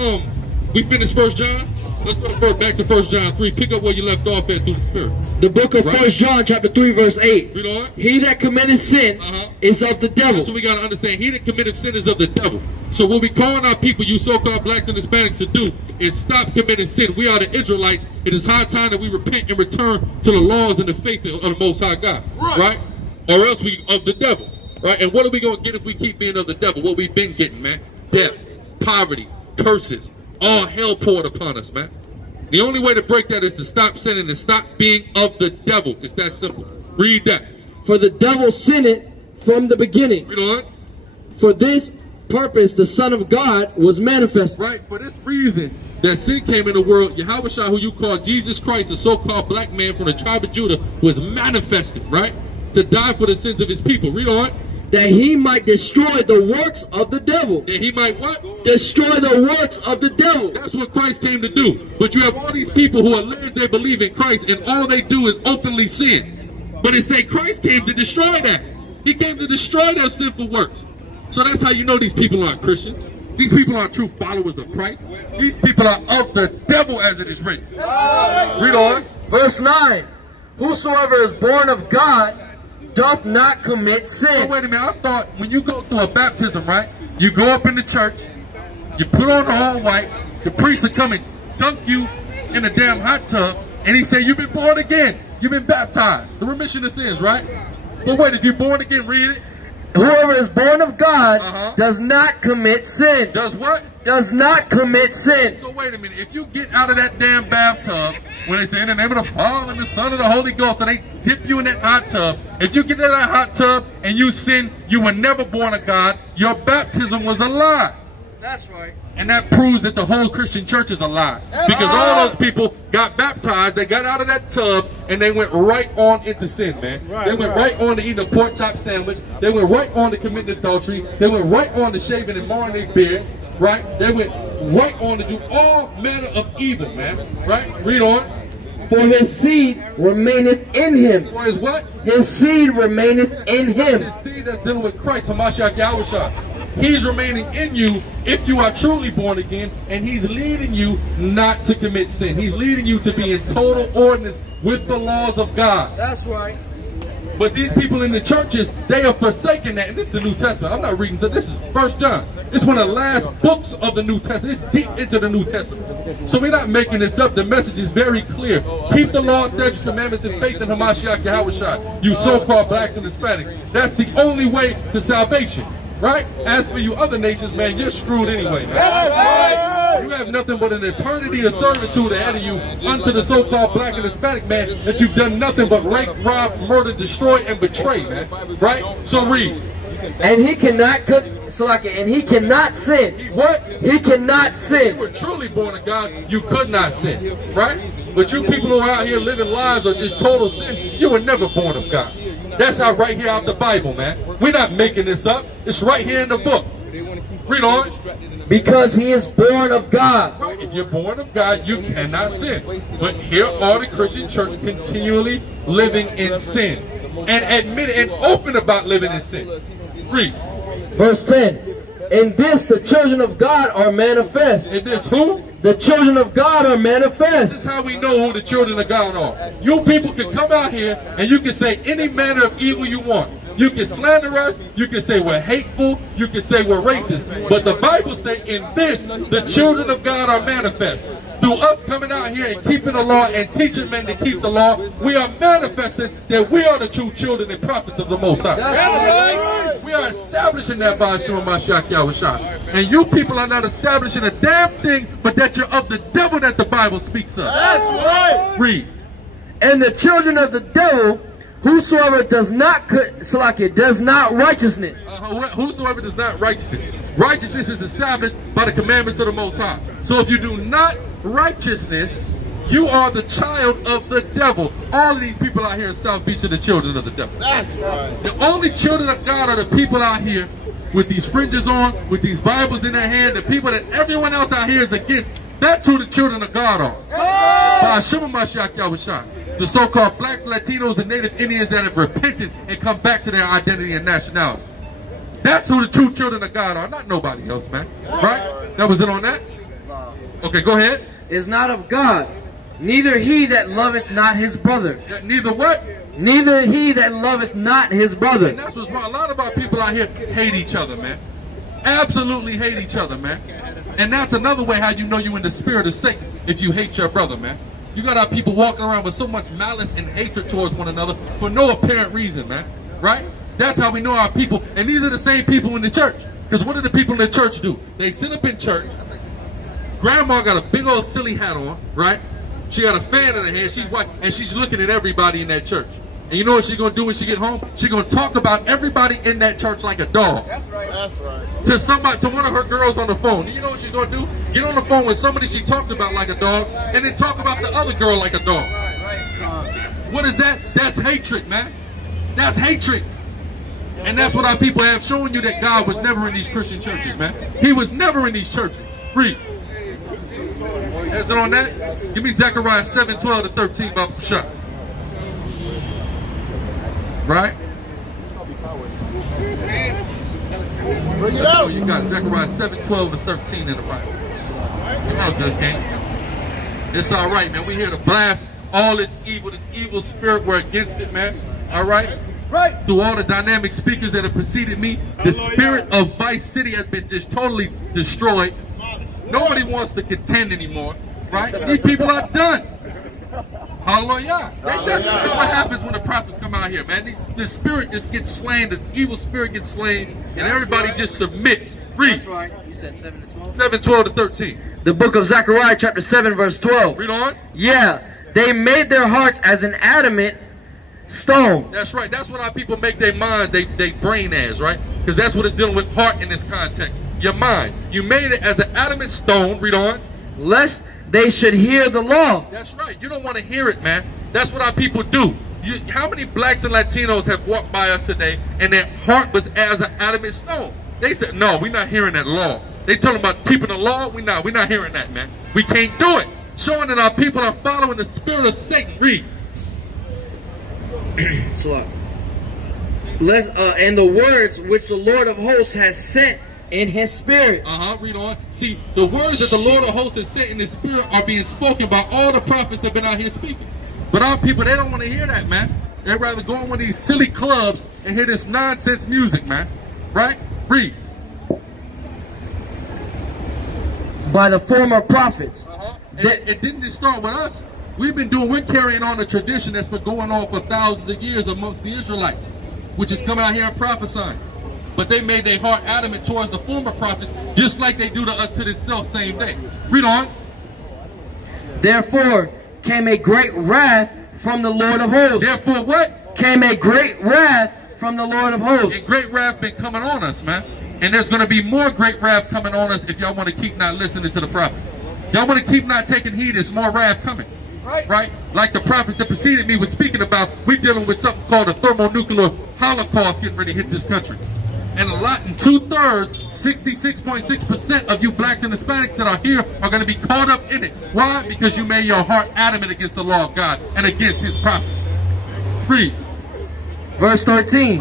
we finished 1 John? Let's go back to 1 John 3. Pick up where you left off at through the Spirit. The book of 1 John chapter 3 verse 8. Read on. He that committeth sin is of the devil. So we got to understand, he that committeth sin is of the devil. So what we calling our people, you so-called blacks and Hispanics, to do is stop committing sin. We are the Israelites. It is high time that we repent and return to the laws and the faith of the Most High God. Right? Or else we of the devil. Right? And what are we going to get if we keep being of the devil? What we've been getting, man. Death, poverty, curses, all hell poured upon us, man. The only way to break that is to stop sinning and stop being of the devil. It's that simple. Read that. For the devil sinned from the beginning. Read on. For this purpose the Son of God was manifested. Right. For this reason that sin came in the world, Yahushua, who you call Jesus Christ, a so-called black man from the tribe of Judah, was manifested, right? To die for the sins of his people. Read on. That he might destroy the works of the devil. That he might what? Destroy the works of the devil. That's what Christ came to do. But you have all these people who allege they believe in Christ, and all they do is openly sin. But it say Christ came to destroy that. He came to destroy their sinful works. So that's how you know these people aren't Christians. These people aren't true followers of Christ. These people are of the devil, as it is written. Read on. Verse 9. Whosoever is born of God doth not commit sin. Oh, wait a minute. I thought when you go through a baptism, right? You go up in the church, you put on the all white, the priest will come and dunk you in a damn hot tub, and he say, you've been born again. You've been baptized. The remission of sins, right? But wait, if you're born again, read it. Whoever is born of God does not commit sin. Does what? Does not commit sin. So wait a minute. If you get out of that damn bathtub, when they say in the name of the Father and the Son and the Holy Ghost, and they dip you in that hot tub, if you get out of that hot tub and you sin, you were never born of God. Your baptism was a lie. That's right. And that proves that the whole Christian church is a lie. Because all those people got baptized, they got out of that tub, and they went right on into sin, man. They went right on to eating a pork chop sandwich. They went right on to committing adultery. They went right on to shaving and marring their beards, right? They went right on to do all manner of evil, man. Right? Read on. For his seed remaineth in him. For his what? His seed remaineth in him. His seed that's dealing with Christ, Hamashiach Yahushua. He's remaining in you if you are truly born again, and he's leading you not to commit sin. He's leading you to be in total ordinance with the laws of God. That's right. But these people in the churches, they are forsaking that. And this is the New Testament. I'm not reading, so this is 1 John. It's one of the last books of the New Testament. It's deep into the New Testament. So we're not making this up. The message is very clear. Keep the law, statutes, commandments, and faith in Hamashiach Yahushua. You so-called blacks and Hispanics. That's the only way to salvation. Right? As for you other nations, man, you're screwed anyway, man. You have nothing but an eternity of servitude ahead of you unto the so-called black and Hispanic man that you've done nothing but rape, rob, murder, destroy, and betray, man. Right? So read. And he cannot and he cannot sin. What? He cannot sin. If you were truly born of God, you could not sin. Right? But you people who are out here living lives of just total sin, you were never born of God. That's out right here out the Bible, man. We're not making this up. It's right here in the book. Read on. Because he is born of God. Right. If you're born of God, you cannot sin. But here are the Christian church continually living in sin. And admit and open about living in sin. Read. Verse 10. In this the children of God are manifest. In this who? The children of God are manifest. This is how we know who the children of God are. You people can come out here and you can say any manner of evil you want. You can slander us, you can say we're hateful, you can say we're racist. But the Bible says in this, the children of God are manifest. Through us coming out here and keeping the law and teaching men to keep the law, we are manifesting that we are the true children and prophets of the Most High. That's right. We are establishing that by Yeshua Mashiach Yahushua. And you people are not establishing a damn thing, but that you're of the devil that the Bible speaks of. That's right. Read. And the children of the devil, whosoever does not righteousness. Whosoever does not righteousness. Righteousness is established by the commandments of the Most High. So if you do not righteousness, you are the child of the devil. All of these people out here in South Beach are the children of the devil. That's right. The only children of God are the people out here with these fringes on, with these Bibles in their hand, the people that everyone else out here is against. That's who the children of God are. By Yeshua Mashiach Yahushua. The so-called blacks, Latinos, and Native Indians that have repented and come back to their identity and nationality. That's who the true children of God are, not nobody else, man. Right? That was it on that? Okay, go ahead. Is not of God, neither he that loveth not his brother. Neither what? Neither he that loveth not his brother. And that's what's wrong. A lot of our people out here hate each other, man. Absolutely hate each other, man. And that's another way how you know you in the spirit of Satan, if you hate your brother, man. You got our people walking around with so much malice and hatred towards one another for no apparent reason, man. Right? That's how we know our people. And these are the same people in the church. Because what do the people in the church do? They sit up in church. Grandma got a big old silly hat on, right? She got a fan in her hand. She's white, and she's looking at everybody in that church. And you know what she's going to do when she get home? She's going to talk about everybody in that church like a dog. That's right. That's right. To somebody, to one of her girls on the phone. You know what she's going to do? Get on the phone with somebody she talked about like a dog, and then talk about the other girl like a dog. What is that? That's hatred, man. That's hatred. And that's what our people have shown you, that God was never in these Christian churches, man. He was never in these churches. Read. Is it on that? Give me Zechariah 7:12-13 about the shot. Right? Bring it out. Oh, you got it. Zechariah 7:12-13 in the Bible. All good, King. It's all right, man. We here to blast all this evil spirit. We're against it, man. All right? Right. Through all the dynamic speakers that have preceded me, the spirit of Vice City has been just totally destroyed. Nobody wants to contend anymore, right? These people are done. Hallelujah. That's what happens when the prophets come out here, man. The spirit just gets slain, the evil spirit gets slain, and everybody just submits. Read. That's right. You said 7 to 12? 7, 12 to 13. The book of Zechariah, chapter 7, verse 12. Read on. Yeah, they made their hearts as an adamant stone. That's right. That's what our people make their mind, they brain as, right? Because that's what it's dealing with heart in this context. Your mind. You made it as an adamant stone. Read on. Lest they should hear the law. That's right. You don't want to hear it, man. That's what our people do. How many blacks and Latinos have walked by us today and their heart was as an adamant stone? They said, no, we're not hearing that law. They told them about keeping the law. We're not hearing that, man. We can't do it. Showing that our people are following the spirit of Satan. Read. And the words which the Lord of hosts had sent in his spirit. Read on. See, the words that the Lord of hosts has sent in his spirit are being spoken by all the prophets that have been out here speaking. But our people, they don't want to hear that, man. They'd rather go in one of these silly clubs and hear this nonsense music, man. Right? Read. By the former prophets. It didn't just start with us. We're carrying on a tradition that's been going on for thousands of years amongst the Israelites, which is coming out here and prophesying. But they made their heart adamant towards the former prophets, just like they do to us to this self-same day. Read on. Therefore came a great wrath from the Lord of hosts. Therefore what? Came a great wrath from the Lord of hosts. And great wrath been coming on us, man. And there's going to be more great wrath coming on us if y'all want to keep not listening to the prophets. Y'all want to keep not taking heed, there's more wrath coming. Right? Like the prophets that preceded me was speaking about, we're dealing with something called a thermonuclear holocaust getting ready to hit this country. And in 2/3, 66.6% of you blacks and Hispanics that are here are going to be caught up in it. Why? Because you made your heart adamant against the law of God and against his prophet. Read. Verse 13.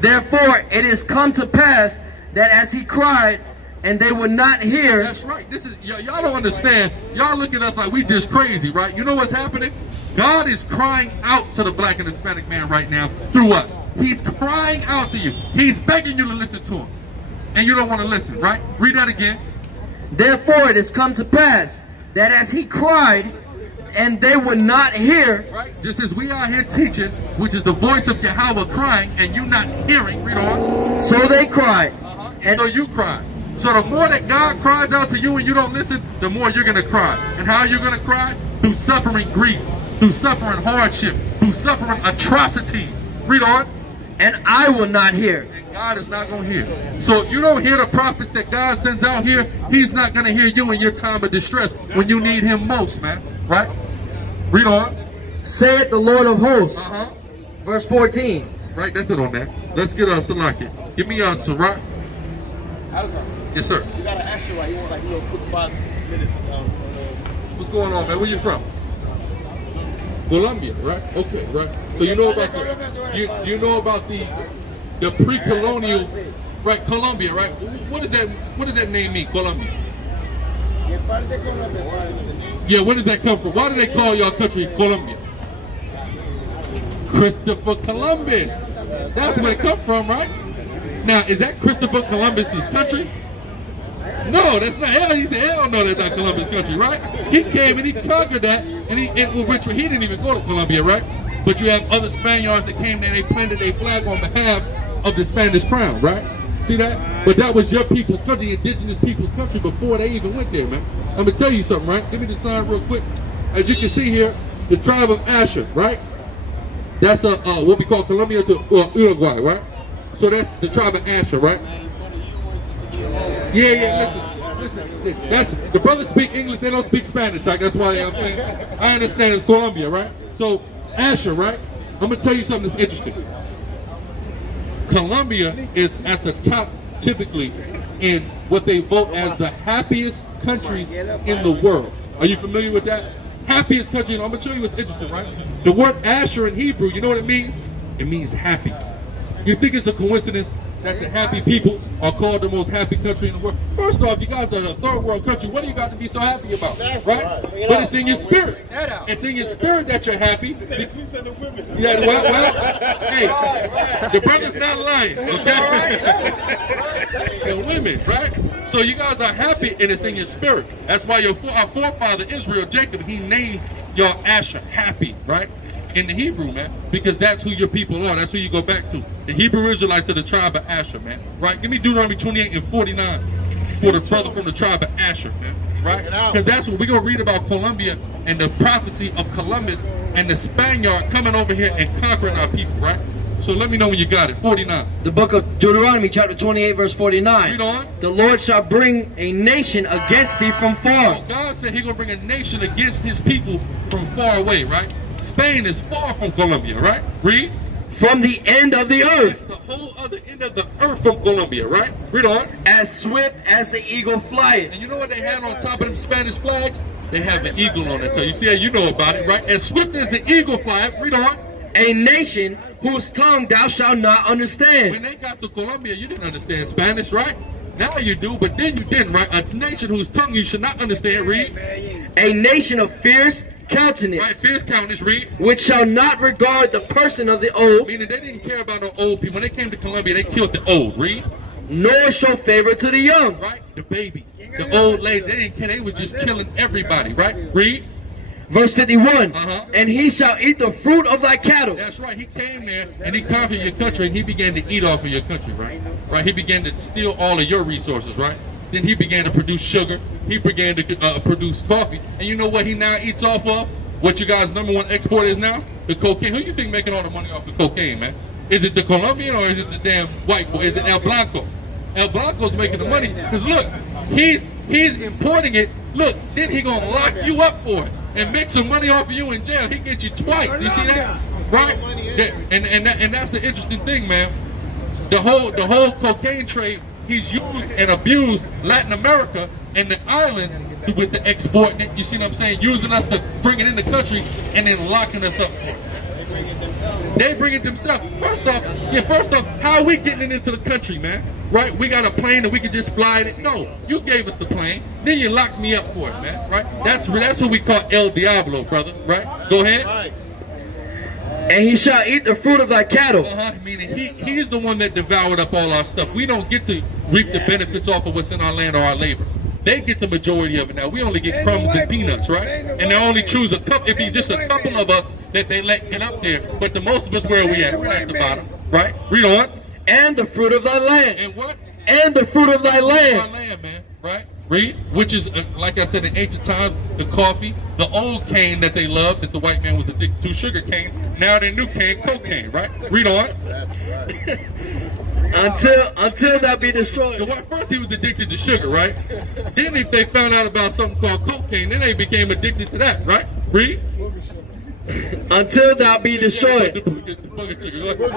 Therefore it is come to pass that as he cried, and they would not hear. That's right. This is y'all don't understand. Y'all look at us like we just crazy, right? You know what's happening? God is crying out to the black and Hispanic man right now through us. He's crying out to you. He's begging you to listen to him. And you don't want to listen, right? Read that again. Therefore it has come to pass that as he cried, and they would not hear. Right? Just as we are here teaching, which is the voice of Yahweh crying, and you not hearing. Read on. So they cried. And so you cry. So the more that God cries out to you and you don't listen, the more you're going to cry. And how are you going to cry? Through suffering grief, through suffering hardship, through suffering atrocity. Read on. And I will not hear. And God is not going to hear. So if you don't hear the prophets that God sends out here, he's not going to hear you in your time of distress when you need him most, man. Right? Read on. Saith the Lord of hosts. Verse 14. Right, that's it on that. Let's get us Salaki. Give me Sarat. Yes, sir. You got to ask you like you want like a quick 5 minutes. What's going on, man? Where you from? Colombia, right? Okay, right. So you know about the you know about the pre-colonial, right? Colombia, right? What does that name mean, Colombia? Yeah, where does that come from? Why do they call y'all country Colombia? Christopher Columbus. That's where it come from, right? Now, is that Christopher Columbus's country? No, that's not. Hell, he said, hell no, that's not Columbus' country, right? He came and he conquered that, and he didn't even go to Colombia, right? But you have other Spaniards that came there, they planted their flag on behalf of the Spanish crown, right? See that? But that was your people's country, indigenous people's country, before they even went there, man. I'm gonna tell you something, right? Give me the sign real quick. As you can see here, the tribe of Asher, right? That's what we call Colombia to Uruguay, right? So that's the tribe of Asher, right? Yeah, listen. That's the brothers speak English, they don't speak Spanish, like that's why I'm saying. I understand it's Colombia, right? So Asher, right? I'm gonna tell you something that's interesting. Colombia is at the top typically in what they vote as the happiest countries in the world. Are you familiar with that? Happiest country. I'm gonna show you what's interesting, right? The word Asher in Hebrew, you know what it means? It means happy. You think it's a coincidence that the happy people are called the most happy country in the world? First off, you guys are a third world country. What do you got to be so happy about? Right? But it's in your spirit. It's in your spirit that you're happy. Yeah, well, hey, the brother's not lying, okay? The women, right? So you guys are happy and it's in your spirit. That's why our forefather Israel, Jacob, he named y'all Asher, happy, right? In the Hebrew, man, because that's who your people are. That's who you go back to. The Hebrew Israelites are the tribe of Asher, man. Right? Give me Deuteronomy 28 and 49 for the brother from the tribe of Asher, man. Right? Because that's what we're going to read about Colombia and the prophecy of Columbus and the Spaniard coming over here and conquering our people, right? So let me know when you got it. 49. The book of Deuteronomy, chapter 28, verse 49. Read on. The Lord shall bring a nation against thee from far. So God said He's going to bring a nation against His people from far away, right? Spain is far from Colombia, right? Read. From the end of the earth. It's the whole other end of the earth from Colombia, right? Read on. As swift as the eagle flieth. And you know what they had on top of them Spanish flags? They have an eagle on it. So you see how you know about it, right? As swift as the eagle flieth. Read on. A nation whose tongue thou shalt not understand. When they got to Colombia, you didn't understand Spanish, right? Now you do, but then you didn't, right? A nation whose tongue you should not understand. Read. A nation of fierce countenance. Right, fierce countenance, read. Which shall not regard the person of the old. Meaning they didn't care about no old people. When they came to Colombia, they killed the old, read. Nor show favor to the young. Right, the babies. The old lady, they didn't care. They was just killing everybody, right? Read. Verse 51, and he shall eat the fruit of thy cattle. That's right. He came there and he conquered your country and he began to eat off of your country, right? Right. He began to steal all of your resources, right? Then he began to produce sugar. He began to produce coffee. And you know what he now eats off of? What you guys' #1 export is now? The cocaine. Who you think making all the money off the cocaine, man? Is it the Colombian or is it the damn white boy? Is it El Blanco? El Blanco's making the money. Because look, he's importing it. Look, then he gonna lock you up for it and make some money off of you in jail. He get you twice. You see that? Right? And that's the interesting thing, man. The whole cocaine trade, he's used and abused Latin America and the islands with the exporting it. You see what I'm saying? Using us to bring it in the country and then locking us up. They bring it themselves. First off, how are we getting it into the country, man? Right? We got a plane that we can just fly in it. No, you gave us the plane. Then you locked me up for it, man. Right? That's who we call El Diablo, brother. Right? Go ahead. Right. And he shall eat the fruit of thy cattle. Meaning he's the one that devoured up all our stuff. We don't get to reap the benefits off of what's in our land or our labor. They get the majority of it now. We only get crumbs and peanuts, right? And they only choose a couple. It'd be just a couple of us that they let get up there. But the most of us, where are we at? We're at the bottom, right? Read on. And the fruit of thy land. And what? And the fruit of thy land. Fruit of thy land, man. Right? Read. Which is, like I said, in ancient times, the coffee, the old cane that they loved, that the white man was addicted to, sugar cane. Now their new cane, cocaine, right? Read on. That's right. Until that be destroyed. First he was addicted to sugar, right? Then if they found out about something called cocaine, then they became addicted to that, right? Read. Until thou be destroyed.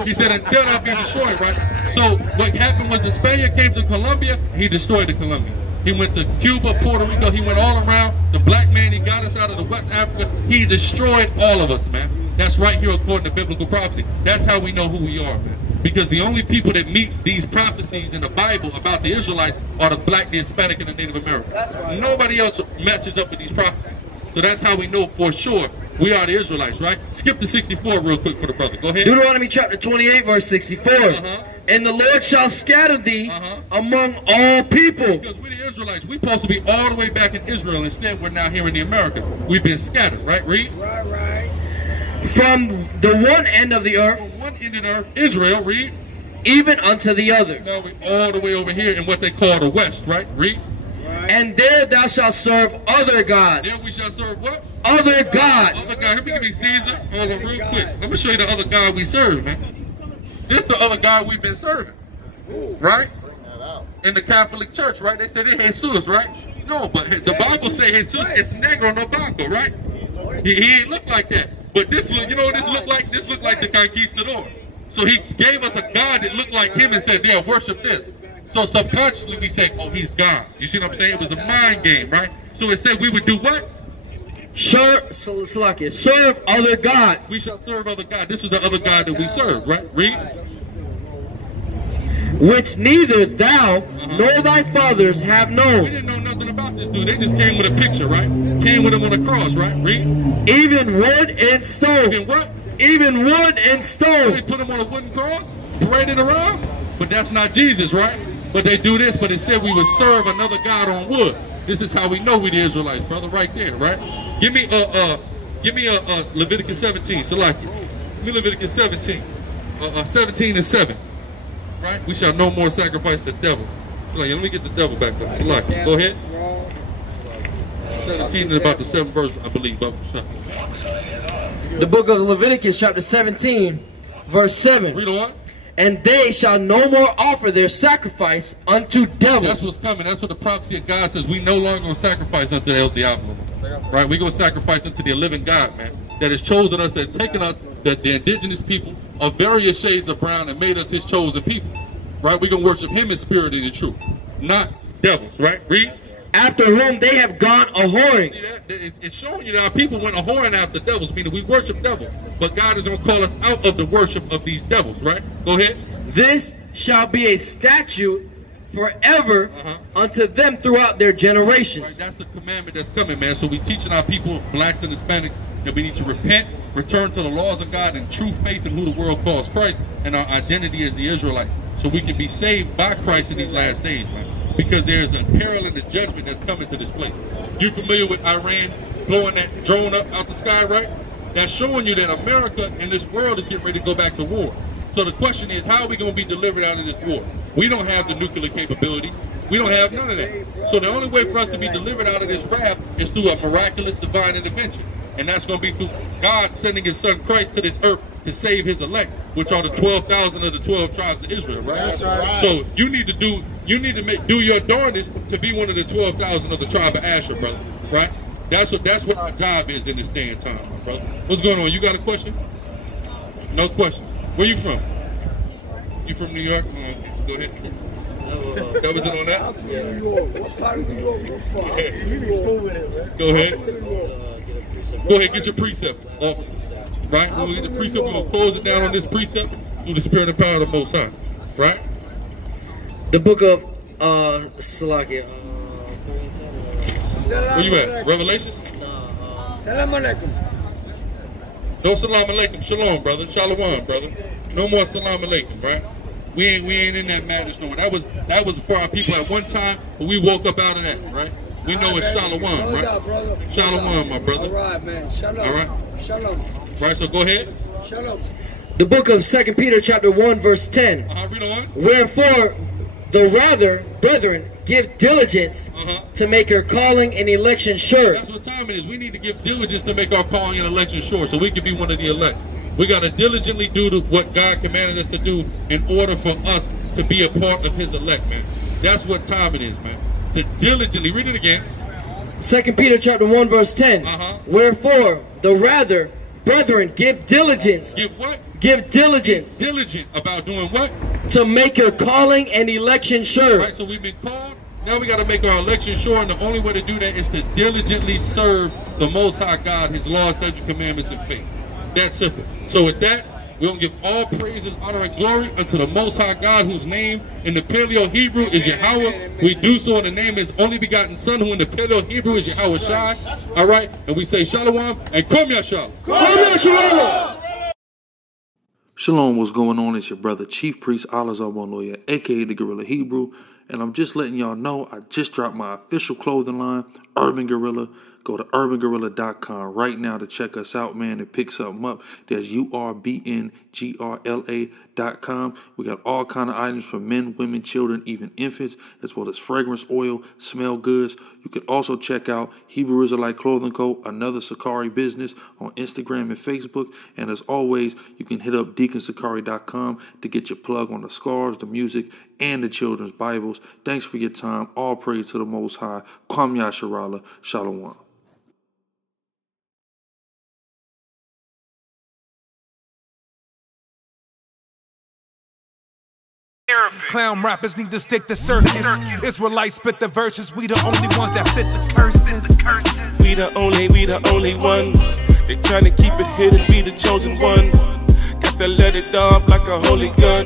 He said until thou be destroyed, right? So what happened was the Spaniard came to Colombia, he destroyed the Colombian. He went to Cuba, Puerto Rico, he went all around. The black man, he got us out of the West Africa. He destroyed all of us, man. That's right here according to biblical prophecy. That's how we know who we are, man. Because the only people that meet these prophecies in the Bible about the Israelites are the black, the Hispanic, and the Native American. Right. Nobody else matches up with these prophecies. So that's how we know for sure we are the Israelites, right? Skip to 64 real quick for the brother. Go ahead. Deuteronomy chapter 28, verse 64. And the Lord shall scatter thee among all people. Because we're the Israelites. We're supposed to be all the way back in Israel. Instead, we're now here in the Americas. We've been scattered, right? Read. Right. From the one end of the earth. From one end of the earth, Israel, read. Even unto the other. Now we're all the way over here in what they call the West, right? Read. And there thou shalt serve other gods. There we shall serve what? Other gods. Other God. Give me Caesar. Hold on real quick. Let me show you the other God we serve, man. This is the other God we've been serving. Right? In the Catholic Church, right? They said it's Jesus, right? No, but the Bible says Jesus is negro no blanco, right? He ain't look like that. But this look, you know what this look like? This looked like the conquistador. So he gave us a God that looked like him and said, yeah, worship this. So subconsciously we say, oh, he's God. You see what I'm saying? It was a mind game, right? So it said we would do what? Serve other gods. We shall serve other gods. This is the other God that we serve, right? Read. Which neither thou nor thy fathers have known. We didn't know nothing about this dude. They just came with a picture, right? Came with him on a cross, right? Read. Even wood and stone. Even what? Even wood and stone. They put him on a wooden cross, paraded around. But that's not Jesus, right? But they do this, but it said we would serve another God on wood. This is how we know we the Israelites, brother, right there, right? Give me Give me Leviticus 17, Salaki. Give me Leviticus 17. 17 and 7. Right? We shall no more sacrifice the devil. Let me get the devil back up. Salaki. Go ahead. 17 and about the 7th verse, I believe. The book of Leviticus, chapter 17, verse 7. Read on. And they shall no more offer their sacrifice unto devils. That's what's coming. That's what the prophecy of God says. We no longer going to sacrifice unto El Diablo. Right? We're going to sacrifice unto the living God, man. That has chosen us, that has taken us, that the indigenous people of various shades of brown and made us his chosen people. Right? We're going to worship him in spirit and in truth. Not devils. Right? Read. After whom they have gone a-whoring. See that? It's showing you that our people went a-whoring after devils, meaning we worship devils. But God is going to call us out of the worship of these devils, right? Go ahead. This shall be a statute forever unto them throughout their generations. Right, that's the commandment that's coming, man. So we teaching our people, blacks and Hispanics, that we need to repent, return to the laws of God and true faith in who the world calls Christ, and our identity as the Israelites. So we can be saved by Christ in these last days, man. Because there's a peril in the judgment that's coming to this place. You familiar with Iran blowing that drone up out the sky, right? That's showing you that America and this world is getting ready to go back to war. So the question is, how are we going to be delivered out of this war? We don't have the nuclear capability. We don't have none of that. So the only way for us to be delivered out of this wrath is through a miraculous divine intervention. And that's going to be through God sending his son Christ to this earth to save his elect, which are the 12,000 of the 12 tribes of Israel, right? That's right. So you need to do your darndest to be one of the 12,000 of the tribe of Asher, brother, right? That's what our job is in this day and time, my brother. What's going on? You got a question? No question. Where you from? You from New York? Go ahead. That was it on that? New York. What part of New York? Go ahead. Go ahead, get your precept, officer. Right? When we get the precept, we're going to close it down on this precept through the spirit and power of the Most High. Right? The book of Salakia. Where you at? Revelations? Salam alaikum. No salam alaikum. Shalom, brother. Shalom, brother. No more salam alaikum, right? We ain't in that madness no more. That was for our people at one time, but we woke up out of that, right? We know it's shalom, right? Shalom, my brother. All right, man. Shalom. All right. Shalom. Right, so go ahead. Shalom. The book of 2 Peter chapter 1 verse 10. Read on. Wherefore, the rather, brethren, give diligence to make your calling and election sure. That's what time it is. We need to give diligence to make our calling and election sure so we can be one of the elect. We got to diligently do what God commanded us to do in order for us to be a part of his elect, man. That's what time it is, man. To diligently, read it again. 2 Peter chapter 1 verse 10. Wherefore, the rather, brethren, give diligence. Give what? Give diligence. Diligent about doing what? To make your calling and election sure. Right, so we've been called. Now we got to make our election sure, and the only way to do that is to diligently serve the Most High God, his laws, statutes, commandments, and faith. That's simple. So with that, we're going to give all praises, honor, and glory unto the Most High God, whose name in the Paleo Hebrew is Yahweh. We do so in the name of his only begotten Son, who in the Paleo Hebrew is Yahweh Shai. All right? And we say Shalom and Kum Yashal. Shalom, what's going on? It's your brother, Chief Priest Alazar, aka the Guerrilla Hebrew. And I'm just letting y'all know I just dropped my official clothing line, Urban Guerrilla. Go to urbangorilla.com right now to check us out, man, and pick something up. There's URBNGRLA.com. We got all kind of items for men, women, children, even infants, as well as fragrance oil, smell goods. You can also check out Hebrew Israelite Clothing Co., another Sicarii business, on Instagram and Facebook. And as always, you can hit up DeaconSicarii.com to get your plug on the scarves, the music, and the children's Bibles. Thanks for your time. All praise to the Most High. Kwam YASHARAHLA. Shalom. Clown rappers need to stick to circus. Israelites spit the verses. We the only ones that fit the curses. We the only one. They trying to keep it hidden. We the chosen ones. Got to let it off like a holy gun.